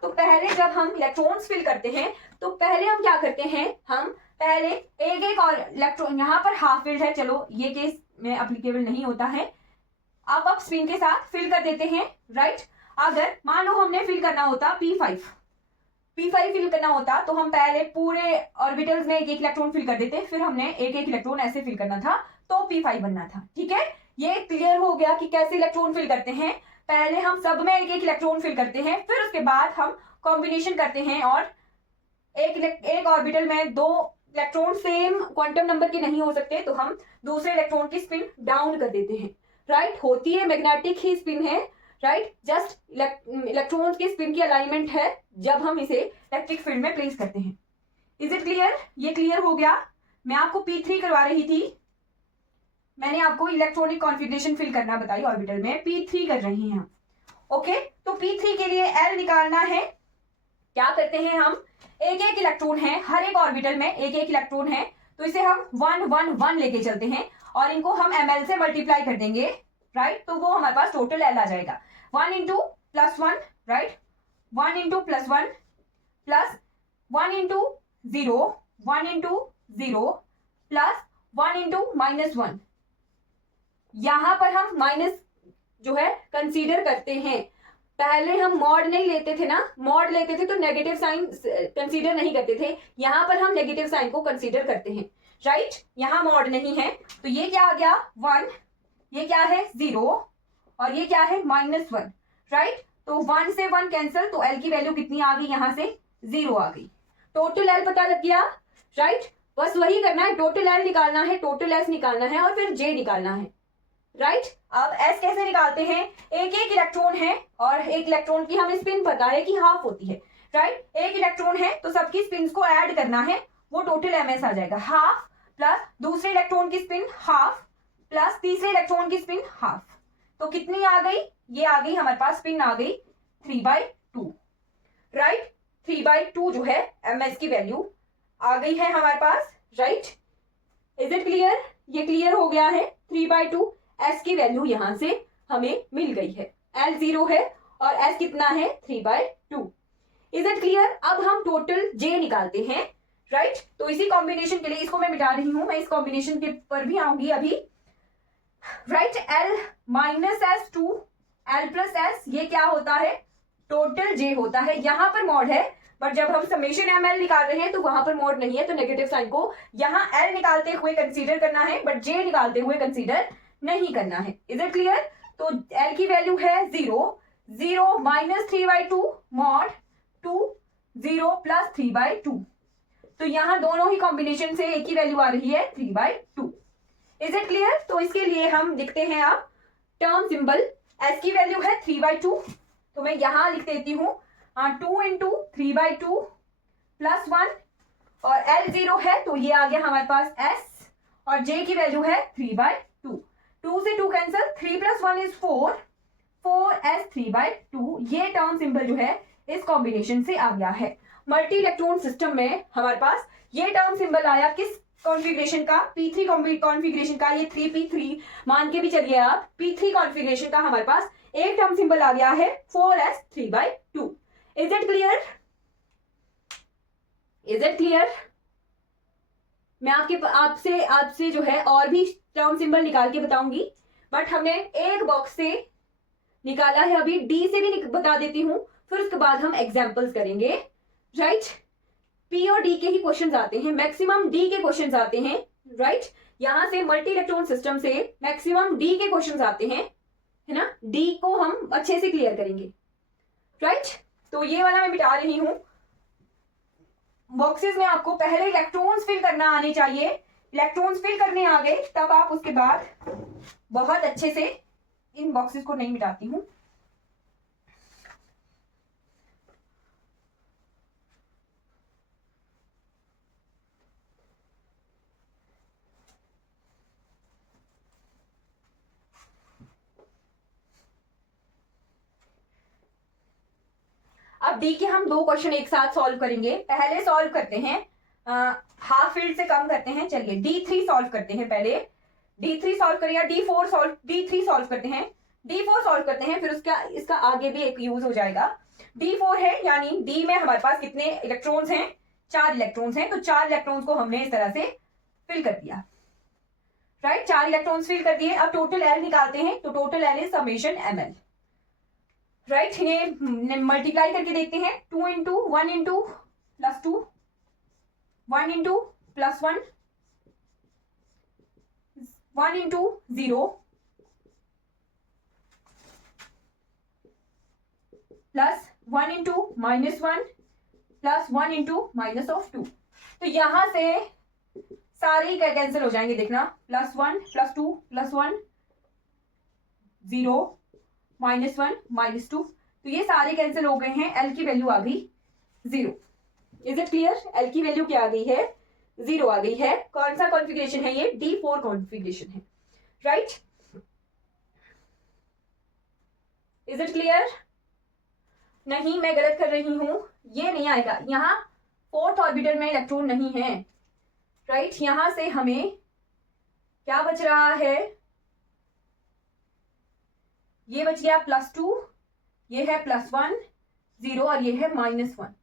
तो पहले जब हम इलेक्ट्रॉन्स फिल करते हैं, तो पहले हम क्या करते हैं? हम पहले एक और इलेक्ट्रॉन, यहाँ पर हाफ फिल्ड है, चलो ये केस में एप्लीकेबल नहीं होता है, आप स्पिन के साथ फिल कर देते हैं, राइट। अगर मान लो हमने फिल करना होता P5 फिल करना होता, तो हम पहले पूरे ऑर्बिटल्स में एक इलेक्ट्रॉन फिल कर देते, फिर हमने एक इलेक्ट्रॉन ऐसे फिल करना था, तो P5 बनना था, ठीक है। ये क्लियर हो गया कि कैसे इलेक्ट्रॉन फिल करते हैं। पहले हम सब में एक इलेक्ट्रॉन फिल करते हैं, फिर उसके बाद हम कॉम्बिनेशन करते हैं, और एक ऑर्बिटल में 2 इलेक्ट्रॉन सेम क्वांटम नंबर के नहीं हो सकते, तो हम दूसरे इलेक्ट्रॉन की स्पिन डाउन कर देते हैं, राइट। होती है मैग्नेटिक ही स्पिन है, राइट। जस्ट इलेक्ट्रॉन्स के स्पिन की अलाइनमेंट है जब हम इसे इलेक्ट्रिक फील्ड में प्लेस करते हैं, इज इट क्लियर? ये क्लियर हो गया। मैं आपको P3 करवा रही थी, मैंने आपको इलेक्ट्रॉनिक कॉन्फ़िगरेशन फिल करना बताई ऑर्बिटल में, P3 कर रही हैं हम। ओके, तो P3 के लिए L निकालना है। क्या करते हैं हम, एक एक इलेक्ट्रॉन है, हर एक ऑर्बिटल में एक एक इलेक्ट्रॉन है, तो इसे हम 1 1 1 लेके चलते हैं और इनको हम ml से मल्टीप्लाई कर देंगे, राइट? तो वो हमारे पास टोटल L आ जाएगा 1 into plus 1, right? 1 into plus 1 plus 1 into 0, 1 into 0 plus 1 into -1। यहां पर हम माइनस जो है कंसीडर करते हैं। पहले हम मॉड नहीं लेते थे ना, मॉड लेते थे तो नेगेटिव साइन कंसीडर नहीं करते थे, यहां पर हम नेगेटिव साइन को कंसीडर करते हैं, राइट? यहां मॉड नहीं है, तो ये क्या आ गया 1, ये क्या है 0 और ये क्या है -1, राइट? तो 1 से 1 कैंसिल, तो L की वैल्यू कितनी आ गई, यहां से 0 आ गई। टोटल L पता लग गया, राइट? बस वही करना है, टोटल L निकालना है, टोटल S निकालना है और फिर J निकालना है, राइट? अब S कैसे निकालते हैं, एक एक इलेक्ट्रॉन है और एक इलेक्ट्रॉन की हमें स्पिन पता है कि हाफ होती है, राइट? एक इलेक्ट्रॉन है तो सबकी स्पिन को ऐड करना है, वो टोटल MS आ जाएगा, हाफ प्लस दूसरे इलेक्ट्रॉन की स्पिन हाफ प्लस तीसरे इलेक्ट्रॉन की स्पिन हाफ, तो कितनी आ गई, ये आ गई हमारे पास स्पिन आ गई 3/2, राइट? 3/2 जो है MS की वैल्यू आ गई है हमारे पास, राइट? Is it clear? ये क्लियर हो गया है। 3/2 S की वैल्यू यहां से हमें मिल गई है, L 0 है और S कितना है 3/2। Is it clear? अब हम टोटल J निकालते हैं, राइट? तो इसी कॉम्बिनेशन के लिए इसको मैं मिटा रही हूं, मैं इस कॉम्बिनेशन के पर भी आऊंगी अभी, right? L -S2 L plus S, ये क्या होता है, टोटल J होता है। यहां पर मॉड है, बट जब हम समेशन ML निकाल रहे हैं तो वहां पर मॉड नहीं है, तो नेगेटिव साइन को यहां L निकालते हुए कंसीडर करना है, बट J निकालते हुए कंसीडर नहीं करना है। Is it clear? तो L की वैल्यू है 0, 0 -3/2 मॉड 2 0 प्लस 3/2, तो यहां दोनों ही कॉम्बिनेशन से एक ही वैल्यू आ रही है 3/2। Is it clear? तो इसके लिए हम लिखते हैं अब टर्म सिंबल, S की वैल्यू है 3/2, तो मैं यहां लिख देती हूं 2 इंटू 3/2 प्लस 1 और L 0 है तो ये आ गया हमारे पास S और J की वैल्यू है 3/2, 2 से 2 कैंसिल, 3 + 1 = 4, 4S 3/2, ये टर्म सिंबल जो है इस कॉम्बिनेशन से आ गया है। मल्टी इलेक्ट्रॉन सिस्टम में हमारे पास ये टर्म सिंबल आया किस कॉन्फ़िगरेशन का, P3 कॉन्फ़िगरेशन का। ये 3P3 मान के भी चलिए आप, P3 कॉन्फ़िगरेशन का हमारे पास एक टर्म सिंबल आ गया है 4S 3/2। Is it clear? Is it clear? मैं आपसे जो है और भी टर्म सिंबल निकाल के बताऊंगी, बट हमने एक बॉक्स से निकाला है, अभी डी से भी बता देती हूं, फिर उसके बाद हम एग्जांपल्स करेंगे, राइट? पी और डी के ही क्वेश्चंस आते हैं, मैक्सिमम डी के क्वेश्चंस आते हैं, राइट? यहां से मल्टी इलेक्ट्रॉन सिस्टम से मैक्सिमम डी के क्वेश्चंस आते हैं, है ना? डी को हम अच्छे से क्लियर करेंगे, राइट? तो ये वाला मैं मिटा रही हूं। बॉक्सेस में आपको पहले इलेक्ट्रॉन्स फिल करना आने चाहिए, इलेक्ट्रॉन्स फिल करने आ गए तब आप उसके बाद बहुत अच्छे से, इन बॉक्सेस को नहीं मिटाती हूं, अब डी के हम दो क्वेश्चन एक साथ सॉल्व करेंगे। पहले सॉल्व करते हैं हाफ फील्ड से कम करते हैं, चलिए D3 सॉल्व करते हैं, पहले D3 सॉल्व करें या D3 सॉल्व करते हैं, D4 सॉल्व करते हैं, फिर उसका इसका आगे भी एक यूज हो जाएगा। D4 है, यानी D में हमारे पास कितने इलेक्ट्रॉन्स हैं, 4 इलेक्ट्रॉन्स हैं, तो 4 इलेक्ट्रॉन्स को हमने इस तरह से फिल कर दिया, राइट? 4 इलेक्ट्रॉन्स फिल कर दिए। अब टोटल L निकालते हैं, तो total L is summation ML, right? इन्हें मल्टीप्लाई करके देखते हैं, 2 into 1 into plus 2, 1 into plus 1, 1 into 0 plus 1 into -1 plus 1 into -2। तो यहां से सारे ही कैंसिल हो जाएंगे, देखना, +1 +2 +1 0 -1 -2, तो ये सारे कैंसिल हो गए हैं, L की वैल्यू आ गई 0, इज इट क्लियर? एल की वैल्यू क्या आ गई है? 0 आ गई है। कौन सा कॉन्फ़िगरेशन है ये? D4 कॉन्फ़िगरेशन है, राइट? Is it clear? नहीं, मैं गलत कर रही हूं, ये नहीं आएगा। यहाँ 4th ऑर्बिटल में इलेक्ट्रॉन नहीं है, राइट? यहां से हमें क्या बच रहा है? ये बच गया +2, ये है +1 0 और ये है -1।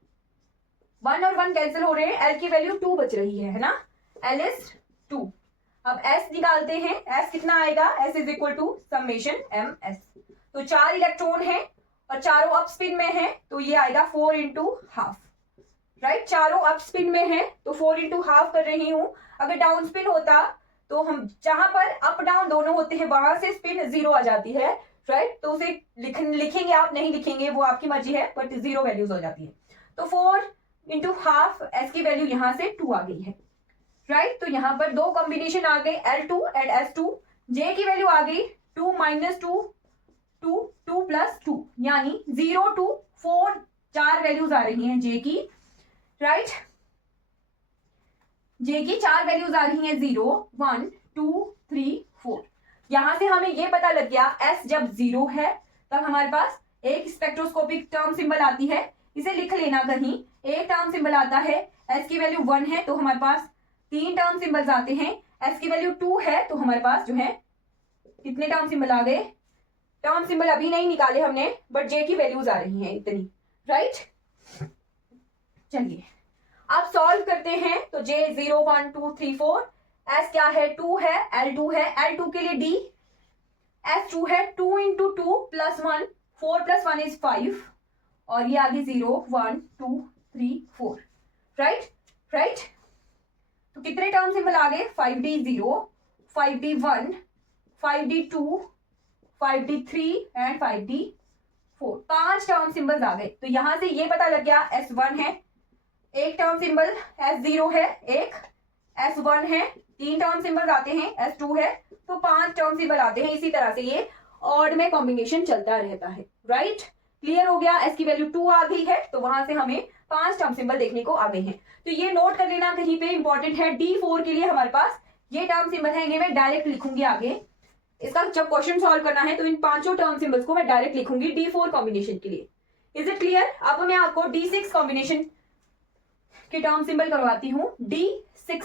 1 और 1 कैंसिल हो रहे हैं, एल की वैल्यू 2 बच रही है ना? L is 2। अब एस निकालते हैं, एस कितना आएगा? S is equal to summation M S. तो 4 इलेक्ट्रॉन है और चारों अप स्पिन में है, तो ये आएगा 4 × ½ राइट? चारों अप स्पिन में है तो 4 × ½ कर रही हूं। अगर डाउन स्पिन होता तो हम जहां पर अप डाउन दोनों होते हैं वहां से स्पिन 0 आ जाती है, राइट? तो उसे लिखेंगे आप, नहीं लिखेंगे वो आपकी मर्जी है, बट 0 वैल्यूज हो जाती है। तो 4 × ½ एस की वैल्यू यहां से 2 आ गई है, राइट? तो यहां पर 2 कॉम्बिनेशन आ गए, L2 एंड S2। जे की वैल्यू आ गई 2 - 2 2 2 + 2 यानी 0 to 4, 4 वैल्यूज आ रही हैं जे की, राइट? जे की 4 वैल्यूज आ रही हैं, 0 1 2 3 4। यहां से हमें ये पता लग गया एस जब 0 है तब हमारे पास एक स्पेक्ट्रोस्कोपिक टर्म सिंबल आती है, इसे लिख लेना कहीं। एक टर्म सिंबल आता है, एस की वैल्यू 1 है तो हमारे पास 3 टर्म सिंबल्स आते हैं। एस की वैल्यू 2 है तो हमारे पास जो है कितने टर्म सिंबल आ गए? टर्म सिंबल अभी नहीं निकाले हमने, बट जे की वैल्यूज आ रही हैं इतनी, राइट? चलिए अब सॉल्व करते हैं। तो जे 0 1 2 3 4, एस क्या है? 2 है, L2 है, L2 के लिए D, S2 है 2 × 2 + 1, 4 + 1 is 5 और ये आगे 0 1 2 3 4, राइट? राइट? तो कितने टर्म सिंबल आ गए? 5D0, 5D1, 5D2, 5D3 and 5D4। 5 term symbols आ गए। तो यहां से ये पता लग गया S1 है, एक टर्म सिंबल, S0 है एक, S1 है, 3 टर्म सिंबल आते हैं, S2 है, तो 5 टर्म सिंबल आते हैं। इसी तरह से ये ऑड में कॉम्बिनेशन चलता रहता है, राइट? क्लियर हो गया? एस की वैल्यू 2 आ गई है तो वहां से हमें 5 टर्म सिंबल देखने को आ गए हैं। तो ये नोट कर लेना कहीं पे, इंपॉर्टेंट है। D4 के लिए हमारे पास ये टर्म सिंबल है, इन्हें मैं डायरेक्ट लिखूंगी आगे। इसका जब क्वेश्चन सॉल्व करना है तो इन 5 टर्म सिंबल्स को मैं डायरेक्ट लिखूंगी D4 कॉम्बिनेशन के लिए। Is it clear? अब मैं आपको D6 कॉम्बिनेशन के टर्म सिंबल करवाती हूं। D6,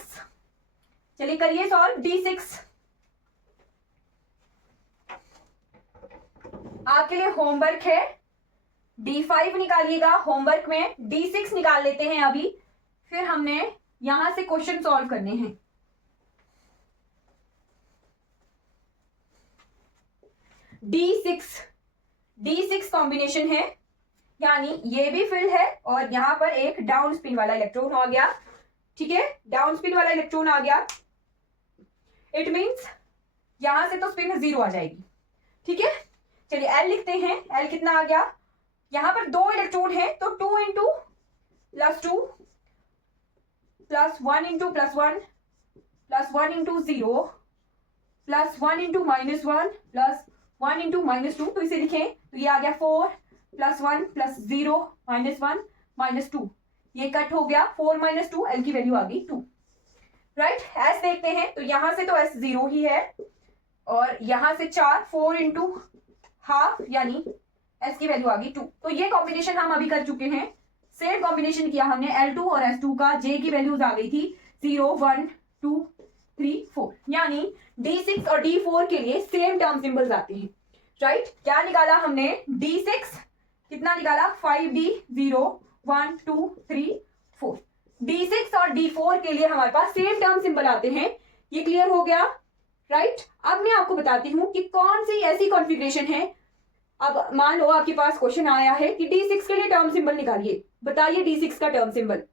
चलिए करिए सॉल्व। D6 आपके लिए होमवर्क है, D5 निकालिएगा होमवर्क में, D6 निकाल लेते हैं अभी, फिर हमने यहां से क्वेश्चन सॉल्व करने हैं। D6 कॉम्बिनेशन है, यानी ये भी फिल्ड है और यहां पर एक डाउन स्पिन वाला इलेक्ट्रॉन आ गया, ठीक है? डाउन स्पिन वाला इलेक्ट्रॉन आ गया, इट मींस यहां से तो स्पिन 0 आ जाएगी, ठीक है? चलिए L लिखते हैं। L कितना आ गया? यहां पर 2 इलेक्ट्रॉन है तो 2 × +2 +1 × +1 +1 × 0 +1 × -1 +1 × -2, तो इसे लिखें तो ये आ गया 4 +1 +0 -1 -2, ये कट हो गया 4 - 2, L की वैल्यू आ गई 2, राइट? S देखते हैं तो यहां से तो S 0 ही है और यहां से 4 4 × ½ यानी S की वैल्यू आ गई 2। तो ये कॉम्बिनेशन हम अभी कर चुके हैं, सेम कॉम्बिनेशन किया हमने L2 और S2 का। J की वैल्यूज आ गई थी 0 1 2 3 4, यानी D6 और D4 के लिए सेम टर्म सिंबल्स आते हैं, राइट? क्या निकाला हमने? D6 कितना निकाला? 5D0 1 2 3 4। D6 और D4 के लिए हमारे पास सेम टर्म सिंबल आते हैं। ये क्लियर हो गया, राइट? अब मैं आपको बताती हूं कि कौन सी ऐसी कॉन्फ़िगरेशन है। अब मान लो आपके पास क्वेश्चन आया है कि D6 के लिए टर्म सिंबल निकालिए, बताइए D6 का टर्म सिंबल।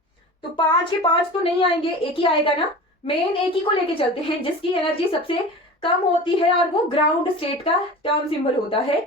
तो 5 के 5 तो नहीं आएंगे, एक ही आएगा ना। मेन एक ही को लेके चलते हैं जिसकी एनर्जी सबसे कम होती है और वो ग्राउंड स्टेट का टर्म सिंबल होता है।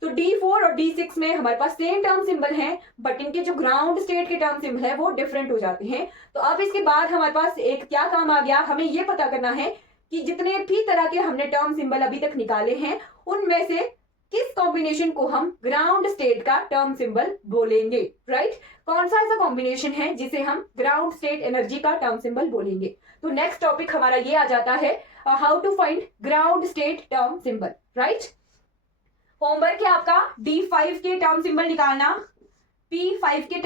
तो D4 और D6 में हमारे पास सेम टर्म सिंबल हैं, बट इनके जो ग्राउंड स्टेट के टर्म सिंबल है वो डिफरेंट हो जाते हैं। तो अब इसके बाद हमारे पास एक क्या काम आ गया, हमें ये पता करना है कि जितने भी तरह के हमने टर्म सिंबल अभी तक निकाले हैं उनमें से किस कॉम्बिनेशन को हम ग्राउंड स्टेट का टर्म सिंबल बोलेंगे, राइट? कौन सा ऐसा कॉम्बिनेशन है जिसे हम ग्राउंड स्टेट एनर्जी का टर्म सिंबल बोलेंगे? तो नेक्स्ट टॉपिक हमारा ये आ जाता है, how to find ground state term symbol, right? Homework है आपका D5 के टर्म सिंबल निकालना, P5 के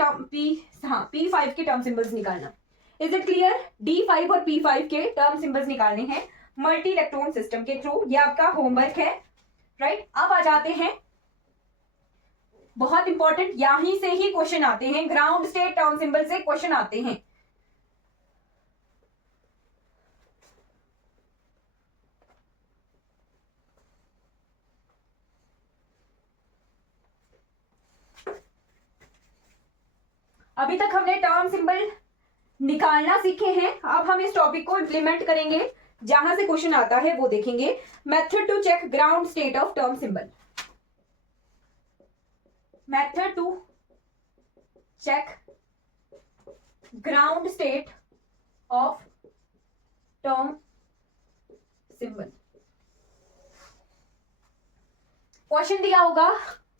टर्म सिंबल्स निकालना। Is it clear? D5 और P5 के टर्म सिंबल्स निकालने हैं मल्टी इलेक्ट्रॉन सिस्टम के थ्रू। ये आपका होमवर्क है, राइट? अब आ जाते हैं, बहुत इंपॉर्टेंट, यहीं से ही क्वेश्चन आते हैं, ग्राउंड स्टेट टर्म सिंबल से क्वेश्चन आते हैं। अभी तक हमने टर्म सिंबल निकालना सीखे हैं, अब हम इस टॉपिक को इंप्लीमेंट करेंगे, जहां से क्वेश्चन आता है वो देखेंगे। Method to check ground state of term symbol, method to check ground state of term symbol. Question दिया होगा,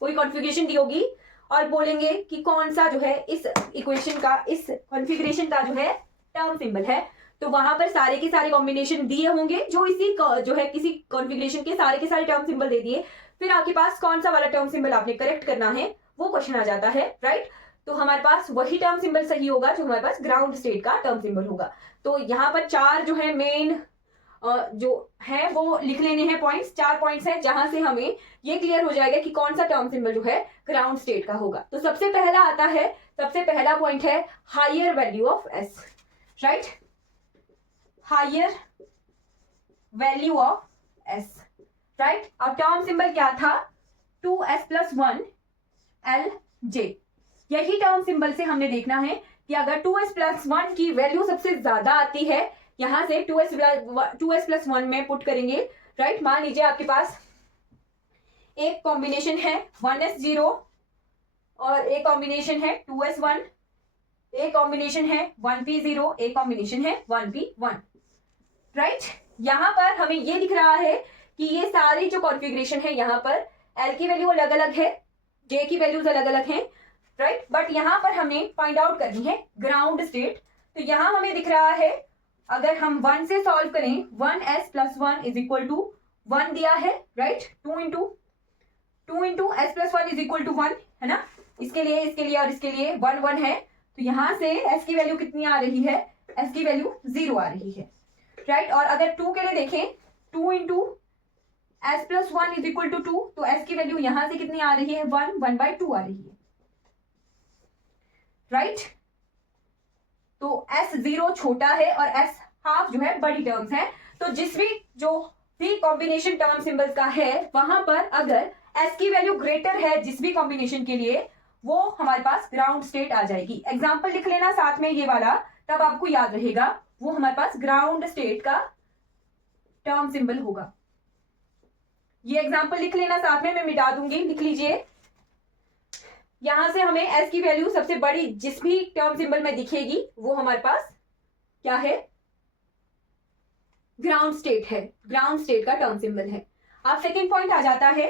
कोई कॉन्फ़िगरेशन दी होगी और बोलेंगे कि कौन सा जो है इस इक्वेशन का, इस कॉन्फ़िगरेशन का जो है टर्म सिंबल है। तो वहां पर सारे के सारे कॉम्बिनेशन दिए होंगे जो इसी जो है किसी कॉन्फ़िगरेशन के सारे टर्म सिंबल दे दिए, फिर आपके पास कौन सा वाला टर्म सिंबल आपने करेक्ट करना है वो क्वेश्चन आ जाता है, राइट? तो हमारे पास वही टर्म सिंबल सही होगा जो हमारे पास ग्राउंड स्टेट का टर्म सिंबल होगा। तो यहाँ पर चार जो है मेन जो है वो लिख लेने हैं पॉइंट्स, 4 पॉइंट्स हैं जहां से हमें ये क्लियर हो जाएगा कि कौन सा टर्म सिंबल जो है ग्राउंड स्टेट का होगा। तो सबसे पहला आता है, सबसे पहला पॉइंट है higher value of S, right? Higher value of S, right? अब टर्म सिंबल क्या था? 2s + 1 LJ। यही टर्म सिंबल से हमने देखना है कि अगर 2s + 1 की वैल्यू सबसे ज्यादा आती है, यहां से 2s + 1 में पुट करेंगे, राइट? मान लीजिए आपके पास एक कॉम्बिनेशन है 1s0 और एक कॉम्बिनेशन है 2s1, एक कॉम्बिनेशन है 1p0, एक कॉम्बिनेशन है 1p1, राइट? यहां पर हमें ये दिख रहा है कि ये सारी जो कॉन्फ़िगरेशन है, यहां पर L की वैल्यू अलग अलग है, J की वैल्यूज अलग अलग हैं, राइट? बट यहां पर हमने फाइंड आउट करनी है ग्राउंड स्टेट। तो यहां हमें दिख रहा है, अगर हम 1 से सॉल्व करें, 1s + 1 = 1 दिया है, राइट? 2 × s + 1 = 1 है ना? इसके लिए और इसके लिए 1 1 है, तो यहां से s की वैल्यू कितनी आ रही है? s की वैल्यू 0 आ रही है, राइट? और अगर 2 के लिए देखें, 2 × s + 1 = 2, तो s की वैल्यू यहां से कितनी आ रही है? 1/2 आ रही है, राइट? तो S0 छोटा है और S½ जो है बड़ी टर्म्स है। तो जिस भी जो भी कॉम्बिनेशन टर्म सिंबल्स का है, वहां पर अगर S की वैल्यू ग्रेटर है जिस भी कॉम्बिनेशन के लिए, वो हमारे पास ग्राउंड स्टेट आ जाएगी। एग्जाम्पल लिख लेना साथ में ये वाला, तब आपको याद रहेगा, वो हमारे पास ग्राउंड स्टेट का टर्म सिंबल होगा। ये एग्जाम्पल लिख लेना साथ में, मैं मिटा दूंगी, लिख लीजिए। यहां से हमें S की वैल्यू सबसे बड़ी जिस भी टर्म सिंबल में दिखेगी, वो हमारे पास क्या है? ग्राउंड स्टेट है, ग्राउंड स्टेट का टर्म सिंबल है। अब सेकेंड पॉइंट आ जाता है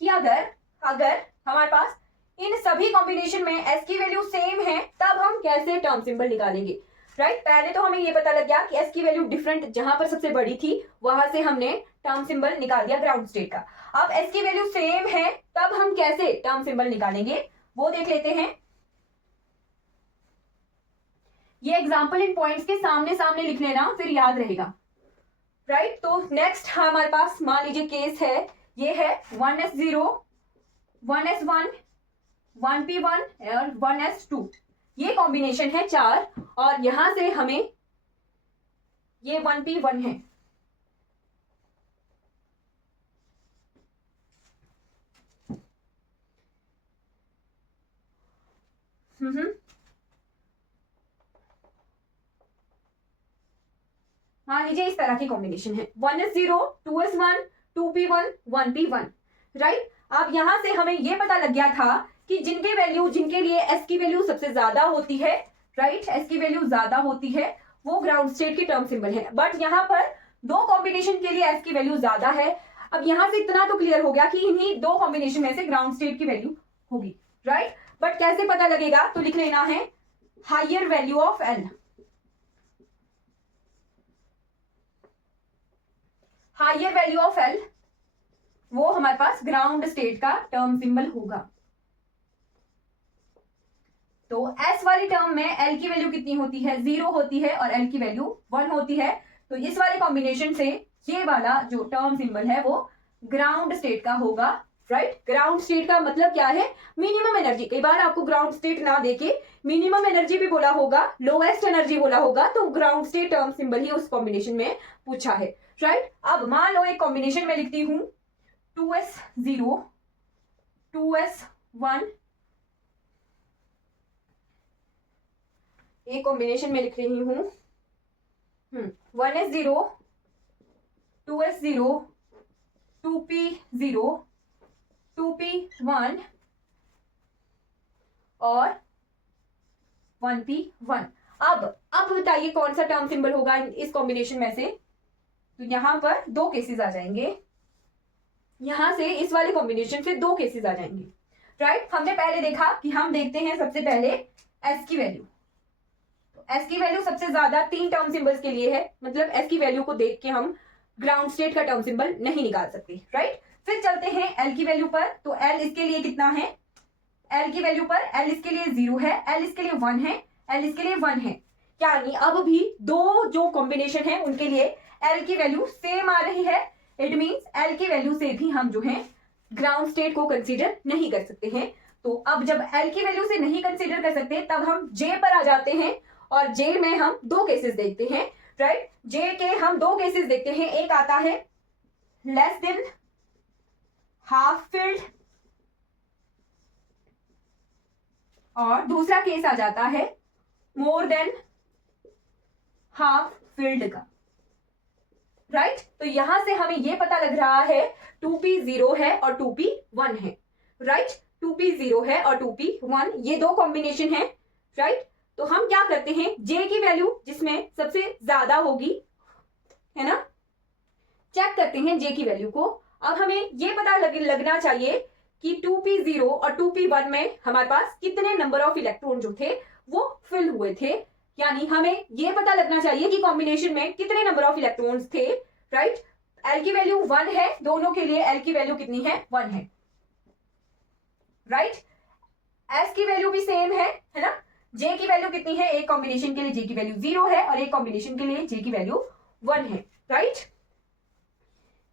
कि अगर हमारे पास इन सभी कॉम्बिनेशन में S की वैल्यू सेम है, तब हम कैसे टर्म सिंबल निकालेंगे, राइट? पहले तो हमें ये पता लग गया कि S की वैल्यू डिफरेंट, जहां पर सबसे बड़ी थी वहां से हमने टर्म सिंबल निकाल दिया ग्राउंड स्टेट का। अब S की वैल्यू सेम है, तब हम कैसे टर्म सिंबल निकालेंगे वो देख लेते हैं। ये एग्जांपल इन पॉइंट्स के सामने सामने लिख लेना, फिर याद रहेगा, राइट? तो नेक्स्ट हमारे पास मान लीजिए केस है, ये है 1s0, 1s1, 1p1 और 1s2, ये कॉम्बिनेशन है 4, और यहां से हमें ये 1p1 है, मान लीजिए इस तरह की कॉम्बिनेशन है 1s0, 2s1, 2p1, 1p1, right? अब यहां से हमें यह पता लग गया था कि जिनके लिए S की वैल्यू सबसे ज्यादा होती है, राइट? S की वैल्यू ज्यादा होती है, वो ग्राउंड स्टेट की टर्म सिंबल है। बट यहाँ पर दो कॉम्बिनेशन के लिए S की वैल्यू ज्यादा है, अब यहां से इतना तो क्लियर हो गया कि इन्हीं दो कॉम्बिनेशन में से ग्राउंड स्टेट की वैल्यू होगी, राइट। बट कैसे पता लगेगा, तो लिख लेना है higher value of L. Higher value of L वो हमारे पास ग्राउंड स्टेट का टर्म सिंबल होगा। तो एस वाली टर्म में एल की वैल्यू कितनी होती है, 0 होती है और एल की वैल्यू 1 होती है। तो इस वाले कॉम्बिनेशन से ये वाला जो टर्म सिंबल है वो ग्राउंड स्टेट का होगा, राइट। ग्राउंड स्टेट का मतलब क्या है, मिनिमम एनर्जी। कई बार आपको ग्राउंड स्टेट ना देके मिनिमम एनर्जी भी बोला होगा, लोएस्ट एनर्जी बोला होगा, तो ग्राउंड स्टेट टर्म सिंबल ही उस कॉम्बिनेशन में पूछा है, राइट। अब मान लो एक कॉम्बिनेशन में लिखती हूं 2s0 2s1, एक कॉम्बिनेशन में लिख रही हूं 1s0 2s0 2p0 2p1 और 1p1। अब बताइए कौन सा टर्म सिंबल होगा इस कॉम्बिनेशन में से। तो यहां पर दो केसेस आ जाएंगे, यहां से इस वाले कॉम्बिनेशन से दो केसेस आ जाएंगे, राइट। हमने पहले देखा कि हम देखते हैं सबसे पहले एस की वैल्यू। तो एस की वैल्यू सबसे ज्यादा 3 टर्म सिंबल्स के लिए है, मतलब एस की वैल्यू को देख के हम ग्राउंड स्टेट का टर्म सिंबल नहीं निकाल सकते, राइट। फिर चलते हैं एल की वैल्यू पर। तो एल इसके लिए कितना है, एल की वैल्यू पर एल इसके लिए 0 है, एल इसके लिए 1 है, एल इसके लिए 1 है। यानी अब भी दो जो कॉम्बिनेशन है उनके लिए एल की वैल्यू सेम आ रही है। इट मींस एल की वैल्यू से भी हम जो है ग्राउंड स्टेट को कंसीडर नहीं कर सकते हैं। तो अब जब एल की वैल्यू से नहीं कंसीडर कर सकते तब हम जे पर आ जाते हैं और जे में हम दो केसेस देखते हैं, राइट। जे के हम दो केसेस देखते हैं, एक आता है लेस देन हाफ फिल्ड और दूसरा केस आ जाता है मोर देन हाफ फिल्ड का, राइट। तो यहां से हमें यह पता लग रहा है 2p0 है और 2p1 है, राइट। 2p0 है और 2p1 ये दो कॉम्बिनेशन है, राइट। तो हम क्या करते हैं, जे की वैल्यू जिसमें सबसे ज्यादा होगी, है ना, चेक करते हैं जे की वैल्यू को। अब हमें यह पता लगना चाहिए कि 2p0 और 2p1 में हमारे पास कितने नंबर ऑफ इलेक्ट्रॉन जो थे वो फिल हुए थे। यानी हमें यह पता लगना चाहिए कि कॉम्बिनेशन में कितने नंबर ऑफ इलेक्ट्रॉन्स थे, राइट। एल की वैल्यू 1 है, दोनों के लिए एल की वैल्यू कितनी है, 1 है, राइट। एस की वैल्यू भी सेम है ना। जे की वैल्यू कितनी है, एक कॉम्बिनेशन के लिए जे की वैल्यू 0 है और एक कॉम्बिनेशन के लिए जे की वैल्यू 1 है, राइट।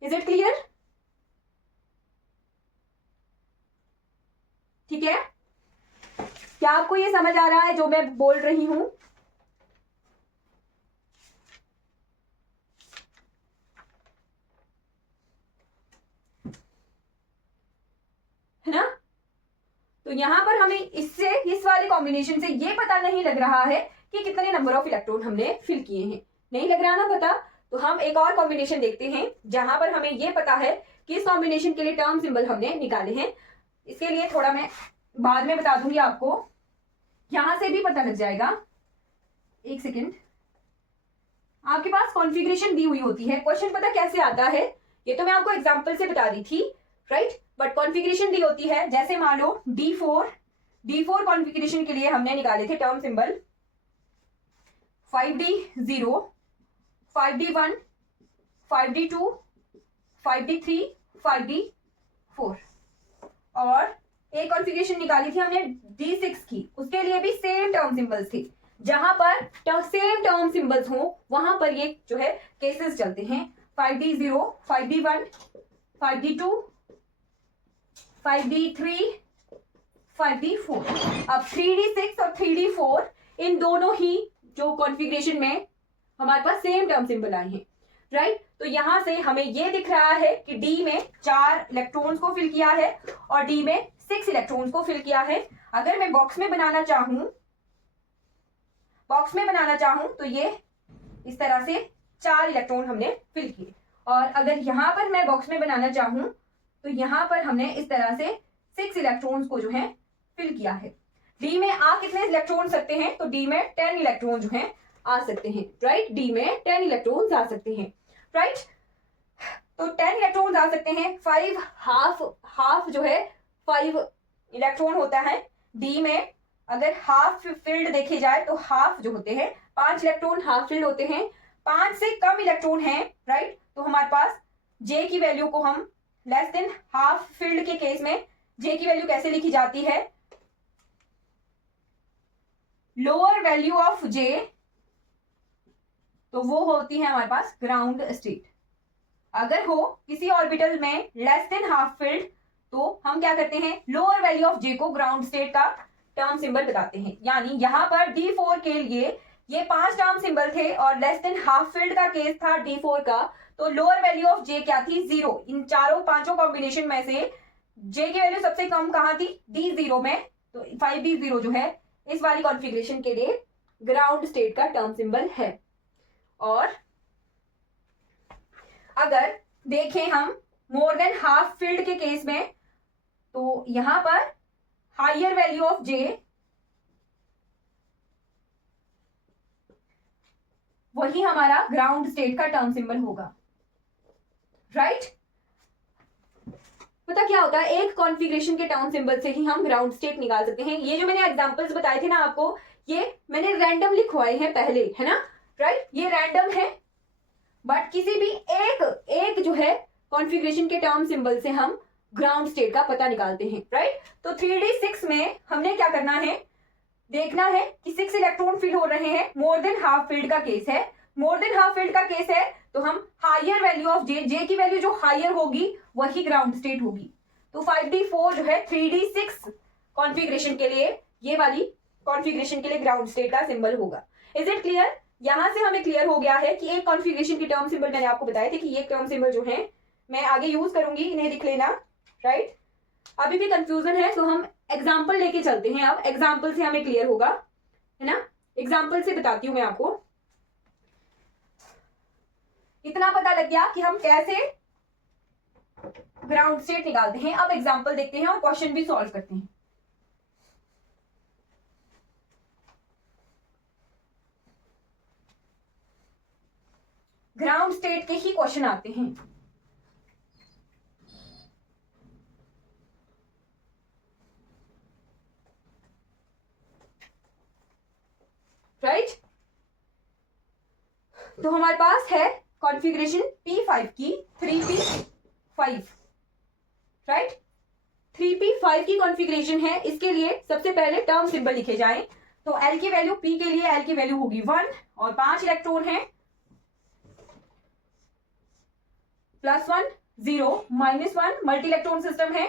Is it clear? ठीक है, क्या आपको ये समझ आ रहा है जो मैं बोल रही हूं? है ना। तो यहां पर हमें इससे इस वाले कॉम्बिनेशन से ये पता नहीं लग रहा है कि कितने नंबर ऑफ इलेक्ट्रॉन हमने फिल किए हैं, नहीं लग रहा ना पता। तो हम एक और कॉम्बिनेशन देखते हैं जहां पर हमें ये पता है कि इस कॉम्बिनेशन के लिए टर्म सिंबल हमने निकाले हैं। इसके लिए थोड़ा मैं बाद में बता दूंगी आपको, यहां से भी पता लग जाएगा। एक सेकेंड, आपके पास कॉन्फ़िगरेशन दी हुई होती है। क्वेश्चन पता कैसे आता है, ये तो मैं आपको एग्जांपल से बता दी थी, राइट। बट कॉन्फ़िगरेशन दी होती है, जैसे मान लो D4 कॉन्फ़िगरेशन के लिए हमने निकाले थे term symbol 5D0 5D1 5D2 5D3 5D4 और एक कॉन्फ़िगरेशन निकाली थी हमने D6 की, उसके लिए भी सेम टर्म सिंबल्स थे। जहां पर सेम टर्म सिंबल्स हो वहां पर ये जो है केसेस चलते हैं 5D0 5D1 5D2 5D3 5D4। अब 3D6 और 3D4 इन दोनों ही जो कॉन्फ़िगरेशन में हमारे पास सेम टर्म सिंबल आए हैं, राइट। तो यहां से हमें यह दिख रहा है कि डी में 4 इलेक्ट्रॉन्स को फिल किया है और डी में 6 इलेक्ट्रॉन्स को फिल किया है। अगर मैं बॉक्स में बनाना चाहूं तो ये इस तरह से 4 इलेक्ट्रॉन हमने फिल किए, और अगर यहां पर मैं बॉक्स में बनाना चाहूं तो यहां पर हमने इस तरह से 6 इलेक्ट्रॉन्स को जो है फिल किया है। डी में आ कितने इलेक्ट्रॉन सकते हैं, तो डी में 10 इलेक्ट्रॉन जो हैं आ सकते हैं, राइट। डी में 10 इलेक्ट्रॉन्स आ सकते हैं, राइट। तो 10 इलेक्ट्रॉन्स आ निकाल सकते हैं 5 हाफ जो है 5 इलेक्ट्रॉन होता है डी में। अगर हाफ फील्ड देखे जाए तो हाफ जो होते हैं 5 इलेक्ट्रॉन हाफ फील्ड होते हैं, 5 से कम इलेक्ट्रॉन है, राइट। तो हमारे पास जे की वैल्यू को हम लेस देन हाफ फील्ड के केस में जे की वैल्यू कैसे लिखी जाती है, लोअर वैल्यू ऑफ जे, तो वो होती है हमारे पास ग्राउंड स्टेट। अगर हो किसी ऑर्बिटल में लेस देन हाफ फील्ड तो हम क्या करते हैं, लोअर वैल्यू ऑफ जे को ग्राउंड स्टेट का टर्म सिंबल बताते हैं। यानी यहां पर D4 के लिए ये 5 टर्म सिंबल थे और लेस देन हाफ फील्ड का केस था D4 का, तो लोअर वैल्यू ऑफ जे क्या थी, 0। इन चारों पांचों कॉम्बिनेशन में से जे की वैल्यू सबसे कम कहां थी, D0 में। तो 5D0 जो है इस वाली कॉन्फ़िगरेशन के लिए ग्राउंड स्टेट का टर्म सिंबल है। और अगर देखें हम मोर देन हाफ फील्ड के केस में, तो यहां पर हायर वैल्यू ऑफ जे वही हमारा ग्राउंड स्टेट का टर्म सिंबल होगा, राइट। पता क्या होता है, एक कॉन्फ़िगरेशन के टर्म सिंबल से ही हम ग्राउंड स्टेट निकाल सकते हैं। ये जो मैंने एग्जांपल्स बताए थे ना आपको, ये मैंने रैंडम लिखवाए हैं पहले, है ना, राइट। ये रैंडम है, बट किसी भी एक जो है कॉन्फ़िगरेशन के टर्म सिंबल से हम ग्राउंड स्टेट का पता निकालते हैं, राइट। तो 3D6 में हमने क्या करना है, देखना है कि 6 इलेक्ट्रॉन फिल हो रहे हैं, मोर देन हाफ फील्ड का केस है। मोर देन हाफ फील्ड का केस है तो हम हायर वैल्यू ऑफ जे की वैल्यू जो हायर होगी वही ग्राउंड स्टेट होगी। तो 5D4 जो है 3D6 कॉन्फ़िगरेशन के लिए, ये वाली कॉन्फ़िगरेशन के लिए ग्राउंड स्टेट का सिंबल होगा। Is it clear? यहां से हमें क्लियर हो गया है कि एक कॉन्फ़िगरेशन की टर्म सिंबल मैंने आपको बताया था कि ये टर्म सिंबल जो है मैं आगे यूज करूंगी, इन्हें लिख लेना, राइट। अभी भी कंफ्यूजन है तो हम एग्जाम्पल लेके चलते हैं, अब एग्जाम्पल से हमें क्लियर होगा, है ना। एग्जाम्पल से बताती हूं मैं आपको। इतना पता लग गया कि हम कैसे ग्राउंड स्टेट निकालते हैं। अब एग्जाम्पल देखते हैं और क्वेश्चन भी सॉल्व करते हैं। ग्राउंड स्टेट के ही क्वेश्चन आते हैं। राइट, तो हमारे पास है कॉन्फ़िगरेशन P5 की 3P5, राइट। 3P5 की कॉन्फ़िगरेशन है, इसके लिए सबसे पहले टर्म सिंबल लिखे जाएं। तो L की वैल्यू, P के लिए L की वैल्यू होगी 1 और 5 इलेक्ट्रॉन है, +1 0 -1 मल्टी इलेक्ट्रॉन सिस्टम है,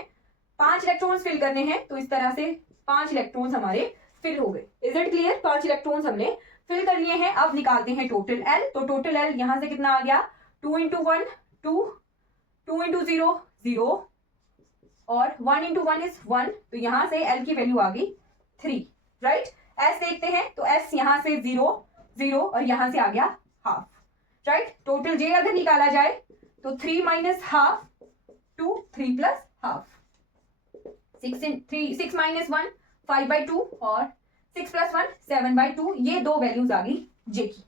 5 इलेक्ट्रॉन्स फिल करने हैं। तो इस तरह से 5 इलेक्ट्रॉन्स हमारे फिल हो गए। Is it clear? 5 इलेक्ट्रॉन्स हमने फिल कर लिए हैं। अब निकालते हैं टोटल L। तो टोटल L यहां से कितना आ गया, 2 × 1 2, 2 × 0 0 और 1 × 1 इज 1। तो यहां से L की वैल्यू आ गई 3, राइट। S देखते हैं तो S यहां से 0 0 और यहां से आ गया हाफ, राइट। टोटल J अगर निकाला जाए तो 3 - हाफ 2, 3 + हाफ, 6 - 1 5/2 और 6 + 1 7/2। ये दो वैल्यूज आ गई J की।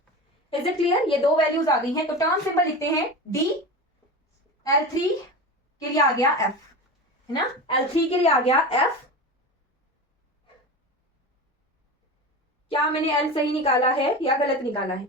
Is it clear? ये दो वैल्यूज आ गई हैं। तो टर्म सिंबल लिखते हैं D। L3 के लिए आ गया F, है ना, L3 के लिए आ गया F। क्या मैंने L सही निकाला है या गलत निकाला है?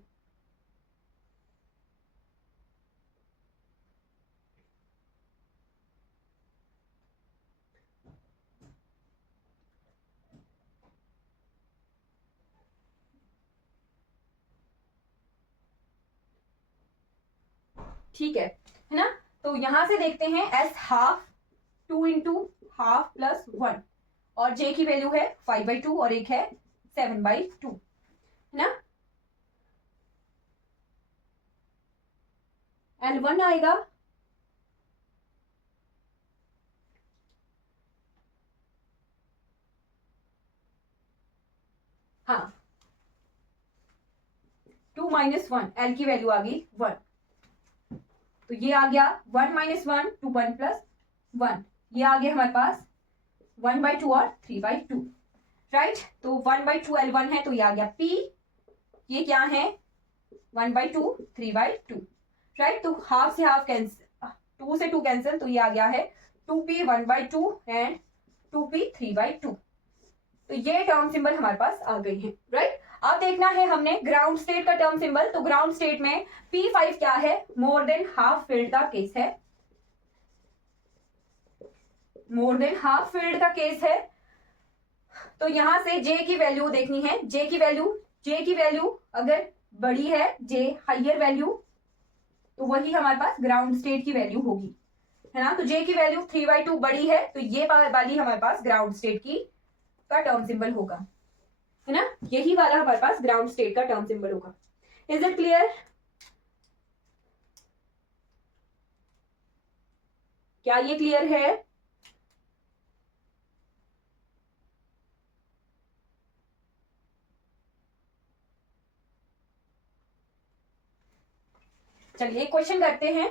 ठीक है ना। तो यहां से देखते हैं S हाफ 2 × हाफ +1 और J की वैल्यू है 5/2 और एक है 7/2, है ना। L1 आएगा, हाँ 2 - 1 L की वैल्यू आ गई 1। तो ये आ गया 1 - 1 2 1 + 1। ये आ गया हमारे पास 1/2 और 3/2, राइट। तो 1/2 L1 है तो ये आ गया P। ये क्या है 1/2 3/2, राइट। तो हाफ से हाफ कैंसिल, 2 से 2 कैंसिल, तो ये आ गया है 2p 1/2 एंड 2p 3/2। तो ये टर्म सिंबल हमारे पास आ गई है, राइट। अब देखना है हमने ग्राउंड स्टेट का टर्म सिंबल। तो ग्राउंड स्टेट में P5 क्या है, मोर देन हाफ फिल्ड का केस है, मोर देन हाफ फिल्ड का केस है। तो यहां से J की वैल्यू देखनी है, J की वैल्यू अगर बड़ी है, J हाइयर वैल्यू, तो वही हमारे पास ग्राउंड स्टेट की वैल्यू होगी, है ना। तो J की वैल्यू 3/2 बड़ी है, तो ये वाली हमारे पास ग्राउंड स्टेट की का टर्म सिंबल होगा, है ना। यही वाला हमारे पास ग्राउंड स्टेट का टर्म सिंबल होगा। Is it clear? क्या ये क्लियर है? चलिए क्वेश्चन करते हैं।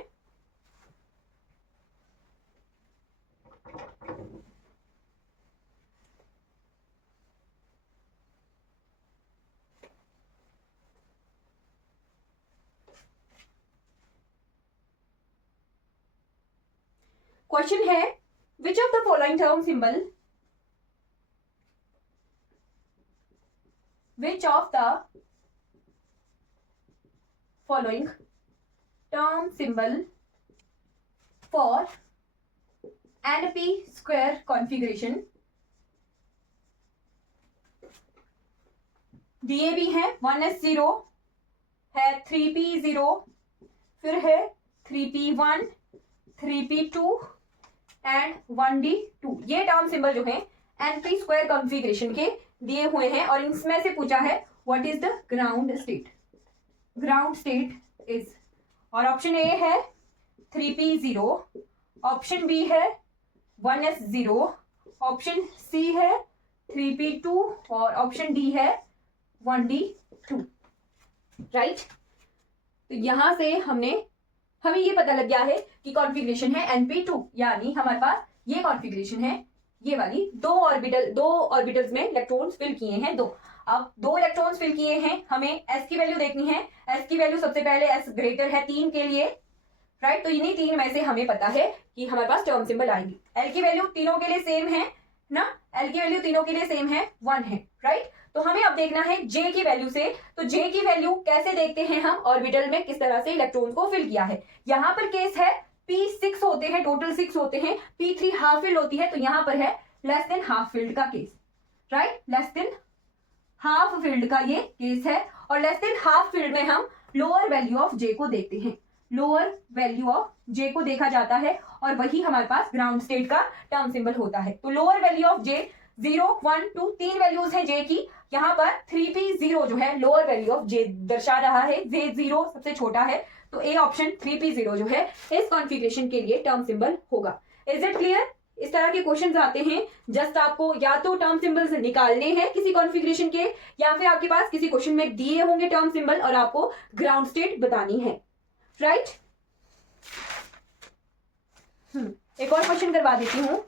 क्वेश्चन है which of the following term symbol, which of the following term symbol for NP square configuration दिए भी हैं। 1s0 है, 3p0, फिर है 3p1, 3p2 एंड 1d2। ये टर्म सिंबल जो है NP स्क्वायर कॉन्फ़िगरेशन के दिए हुए हैं और इसमें से पूछा है what is the ground state. Ground state is, और ऑप्शन ए है 3p0, ऑप्शन बी है 1s0, ऑप्शन सी है 3p2 और ऑप्शन डी है 1d2, राइट। तो यहां से हमें ये पता लग गया है कि कॉन्फ़िगरेशन है NP2, यानी हमारे पास ये कॉन्फ़िगरेशन है, ये वाली दो ऑर्बिटल्स में इलेक्ट्रॉन्स फिल किए हैं, दो। अब 2 इलेक्ट्रॉन्स फिल किए हैं, हमें S की वैल्यू देखनी है। S की वैल्यू सबसे पहले S ग्रेटर है 3 के लिए, राइट। तो इन्हीं 3 में से हमें पता है कि हमारे पास टर्म सिंबल आएगी। L की वैल्यू तीनों के लिए सेम है ना, L की वैल्यू तीनों के लिए सेम है, 1 है, राइट। तो हमें अब देखना है J की वैल्यू से। तो J की वैल्यू कैसे देखते हैं हम, ऑर्बिटल में किस तरह से इलेक्ट्रॉन को फिल किया है। यहां पर केस है P6 होते हैं, टोटल 6 होते हैं, P3 हाफ फिल्ड होती है, तो यहां पर है लेस देन हाफ फिल्ड का case, right. Less than half filled का ये केस है, और लेस देन हाफ फिल्ड में हम लोअर वैल्यू ऑफ J को देखते हैं, लोअर वैल्यू ऑफ J को देखा जाता है, और वही हमारे पास ग्राउंड स्टेट का टर्म सिंबल होता है। तो lower value of J 0, 1, 2 3 values है J की। यहाँ पर 3p0 जो है लोअर वैल्यू ऑफ J दर्शा रहा है, J0 सबसे छोटा है, तो ए ऑप्शन 3p0 जो है इस कॉन्फ़िगरेशन के लिए टर्म सिंबल होगा। Is it clear? इस तरह के क्वेश्चंस आते हैं, जस्ट आपको या तो टर्म सिंबल्स निकालने हैं किसी कॉन्फ़िगरेशन के, या फिर आपके पास किसी क्वेश्चन में दिए होंगे टर्म सिंबल और आपको ग्राउंड स्टेट बतानी है, राइट। एक और क्वेश्चन करवा देती हूं।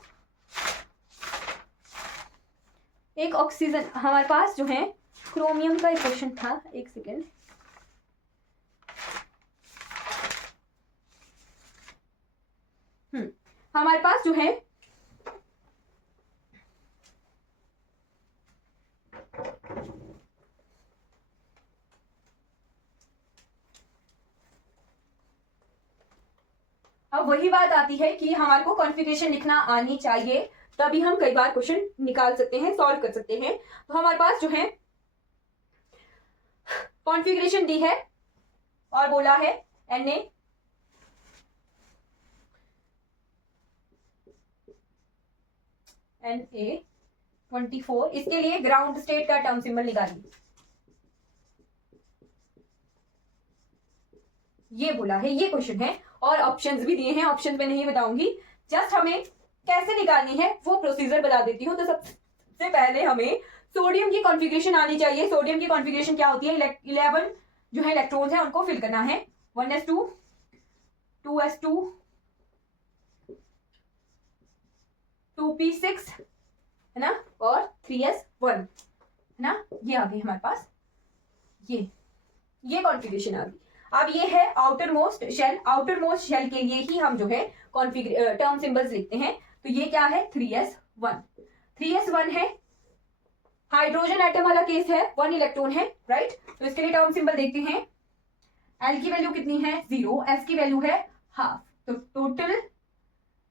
एक ऑक्सीजन हमारे पास जो है क्रोमियम का एक क्वेश्चन था, एक सेकेंड। हमारे पास जो है अब वही बात आती है कि हमारे को कॉन्फ़िगरेशन लिखना आनी चाहिए, तभी हम कई बार क्वेश्चन निकाल सकते हैं, सॉल्व कर सकते हैं। तो हमारे पास जो है कॉन्फ़िगरेशन दी है और बोला है Na24, इसके लिए ग्राउंड स्टेट का टर्म सिंबल निकालिए, ये बोला है, ये क्वेश्चन है, और ऑप्शंस भी दिए हैं। ऑप्शन में नहीं बताऊंगी, जस्ट हमें कैसे निकालनी है वो प्रोसीजर बता देती हूँ। तो सबसे पहले हमें सोडियम की कॉन्फ़िगरेशन आनी चाहिए। सोडियम की कॉन्फ़िगरेशन क्या होती है, 11 जो है इलेक्ट्रॉन्स है उनको फिल करना है, 1s2, 2s2, 2p6 है ना, और 3s1 है ना, ये आ गई हमारे पास, ये कॉन्फ़िगरेशन आ गई। अब ये है outermost shell. Outermost shell के लिए ही हम जो है टर्म सिंबल्स लिखते हैं। तो ये क्या है 3s1। 3s1 है, हाइड्रोजन एटम वाला केस है, 1 इलेक्ट्रॉन है, राइट। तो इसके लिए टर्म सिंबल देखते हैं। एल की वैल्यू कितनी है 0, एस की वैल्यू है हाफ। तो टोटल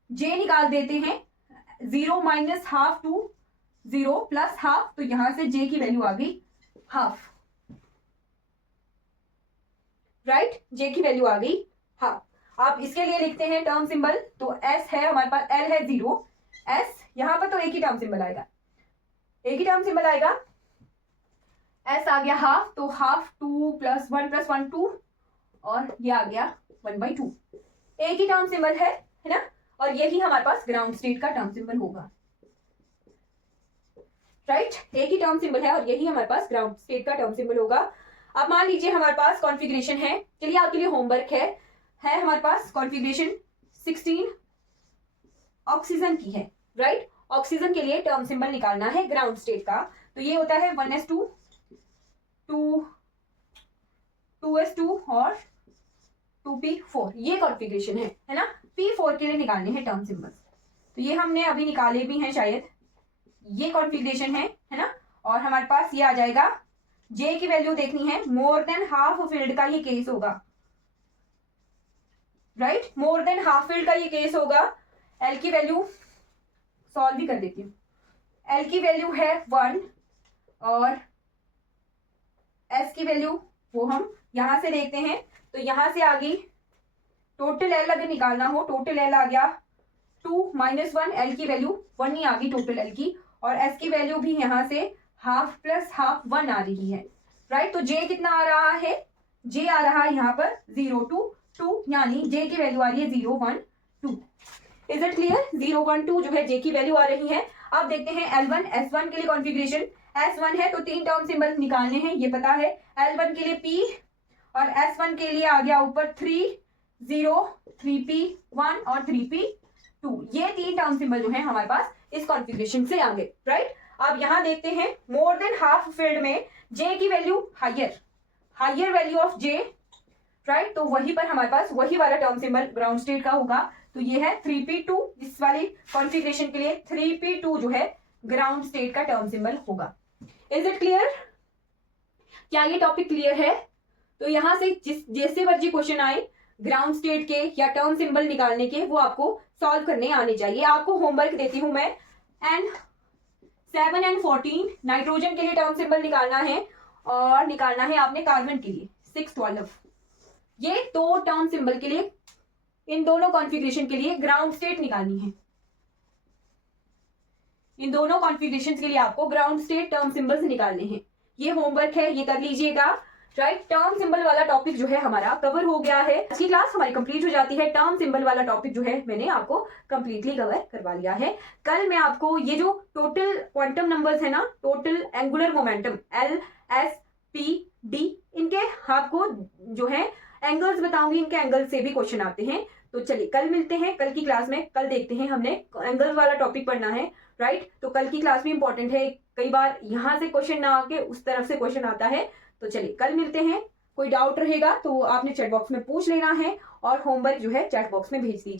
जे निकाल देते हैं, 0 minus half to 0 plus half, तो यहां से जे की वैल्यू आ गई हाफ, राइट। जे की वैल्यू आ गई हाफ। आप इसके लिए लिखते हैं टर्म सिंबल। तो एस है हमारे पास, एल है 0, एस यहां पर तो एक ही टर्म सिंबल आएगा, एक ही टर्म सिंबल आएगा। एस आ गया हाफ, तो हाफ 2 प्लस 1 2, और ये आ गया 1/2। एक ही टर्म सिंबल है ना, और यही हमारे पास ग्राउंड स्टेट का टर्म सिंबल होगा, राइट। एक ही टर्म सिंबल है और यही हमारे पास ग्राउंड स्टेट का टर्म सिंबल होगा। अब मान लीजिए हमारे पास कॉन्फ़िगरेशन है, चलिए आपके लिए होमवर्क है हमारे पास कॉन्फ़िगरेशन 16 ऑक्सीजन की है, राइट। ऑक्सीजन के लिए टर्म सिंबल निकालना है ग्राउंड स्टेट का। तो ये होता है 1s2 2s2 और 2p4, ये कॉन्फ़िगरेशन है ना। p4 के लिए निकालने हैं टर्म सिंबल्स। तो ये हमने अभी निकाले भी हैं शायद, ये कॉन्फ़िगरेशन है ना। और हमारे पास ये आ जाएगा, जे की वैल्यू देखनी है, मोर देन हाफ फील्ड का ये केस होगा, right. More than half field का ये केस होगा। एल की वैल्यू सॉल्व भी कर देती हूँ। एल की वैल्यू है 1 और एस की वैल्यू वो हम यहां से देखते हैं। तो यहां से आ गई टोटल एल, अगर निकालना हो टोटल एल आ गया 2 माइनस 1, एल की वैल्यू 1 ही आ गई टोटल एल की, और एस की वैल्यू भी यहां से हाफ प्लस हाफ 1 आ रही है, राइट। तो जे कितना आ रहा है, जे आ रहा है यहाँ पर 0 2 2, यानी जे की वैल्यू आ रही है 0 1 2। Is it clear? 0 1 2 जो है जे की वैल्यू आ रही है। अब देखते हैं L1 S1 के लिए कॉन्फ़िगरेशन। S1 है तो 3 टर्म सिंबल निकालने हैं, ये पता है। L1 के लिए P और S1 के लिए आ गया ऊपर 3 0 3p1 और 3p2, ये 3 टर्म सिंबल जो है हमारे पास इस कॉन्फ़िगरेशन से आ गए, राइट। अब यहां देखते हैं मोर देन हाफ फील्ड में जे की value higher value of J, right. तो वहीं पर हमारे पास वही वाला टर्म सिंबल ग्राउंड स्टेट का होगा। तो ये है 3p2, इस वाली कॉन्फ़िगरेशन के लिए 3p2 जो है ग्राउंड स्टेट का टर्म सिंबल होगा। Is it clear? क्या ये टॉपिक क्लियर है? तो यहां से जैसे मर्जी क्वेश्चन आए ग्राउंड स्टेट के या टर्म सिंबल निकालने के, वो आपको सॉल्व करने आने चाहिए। आपको होमवर्क देती हूं मैं, एंड 7 and 14 नाइट्रोजन के लिए टर्म सिंबल निकालना है, और निकालना है आपने कार्बन के लिए 6 12। ये 2 टर्म सिंबल के लिए, इन दोनों कॉन्फ़िगरेशन के लिए ग्राउंड स्टेट निकालनी है। इन दोनों कॉन्फ़िगरेशन के लिए आपको ग्राउंड स्टेट टर्म सिंबल्स निकालने हैं। ये होमवर्क है, ये कर लीजिएगा, राइट। टर्म सिंबल वाला टॉपिक जो है हमारा कवर हो गया है। आज की क्लास हमारी कंप्लीट हो जाती है। टर्म सिंबल वाला टॉपिक जो है मैंने आपको कंप्लीटली कवर करवा लिया है। कल मैं आपको ये जो टोटल क्वांटम नंबर्स है ना, total angular momentum L S P D, इनके आपको जो है एंगल्स बताऊंगी, इनके एंगल से भी क्वेश्चन आते हैं। तो चलिए कल मिलते हैं, कल की क्लास में। कल देखते हैं, हमने एंगल्स वाला टॉपिक पढ़ना है, राइट। तो कल की क्लास भी इंपॉर्टेंट है, कई बार यहाँ से क्वेश्चन ना आके उस तरफ से क्वेश्चन आता है। तो चलिए कल मिलते हैं। कोई डाउट रहेगा तो आपने चैट बॉक्स में पूछ लेना है, और होमवर्क जो है चैट बॉक्स में भेज दीजिए।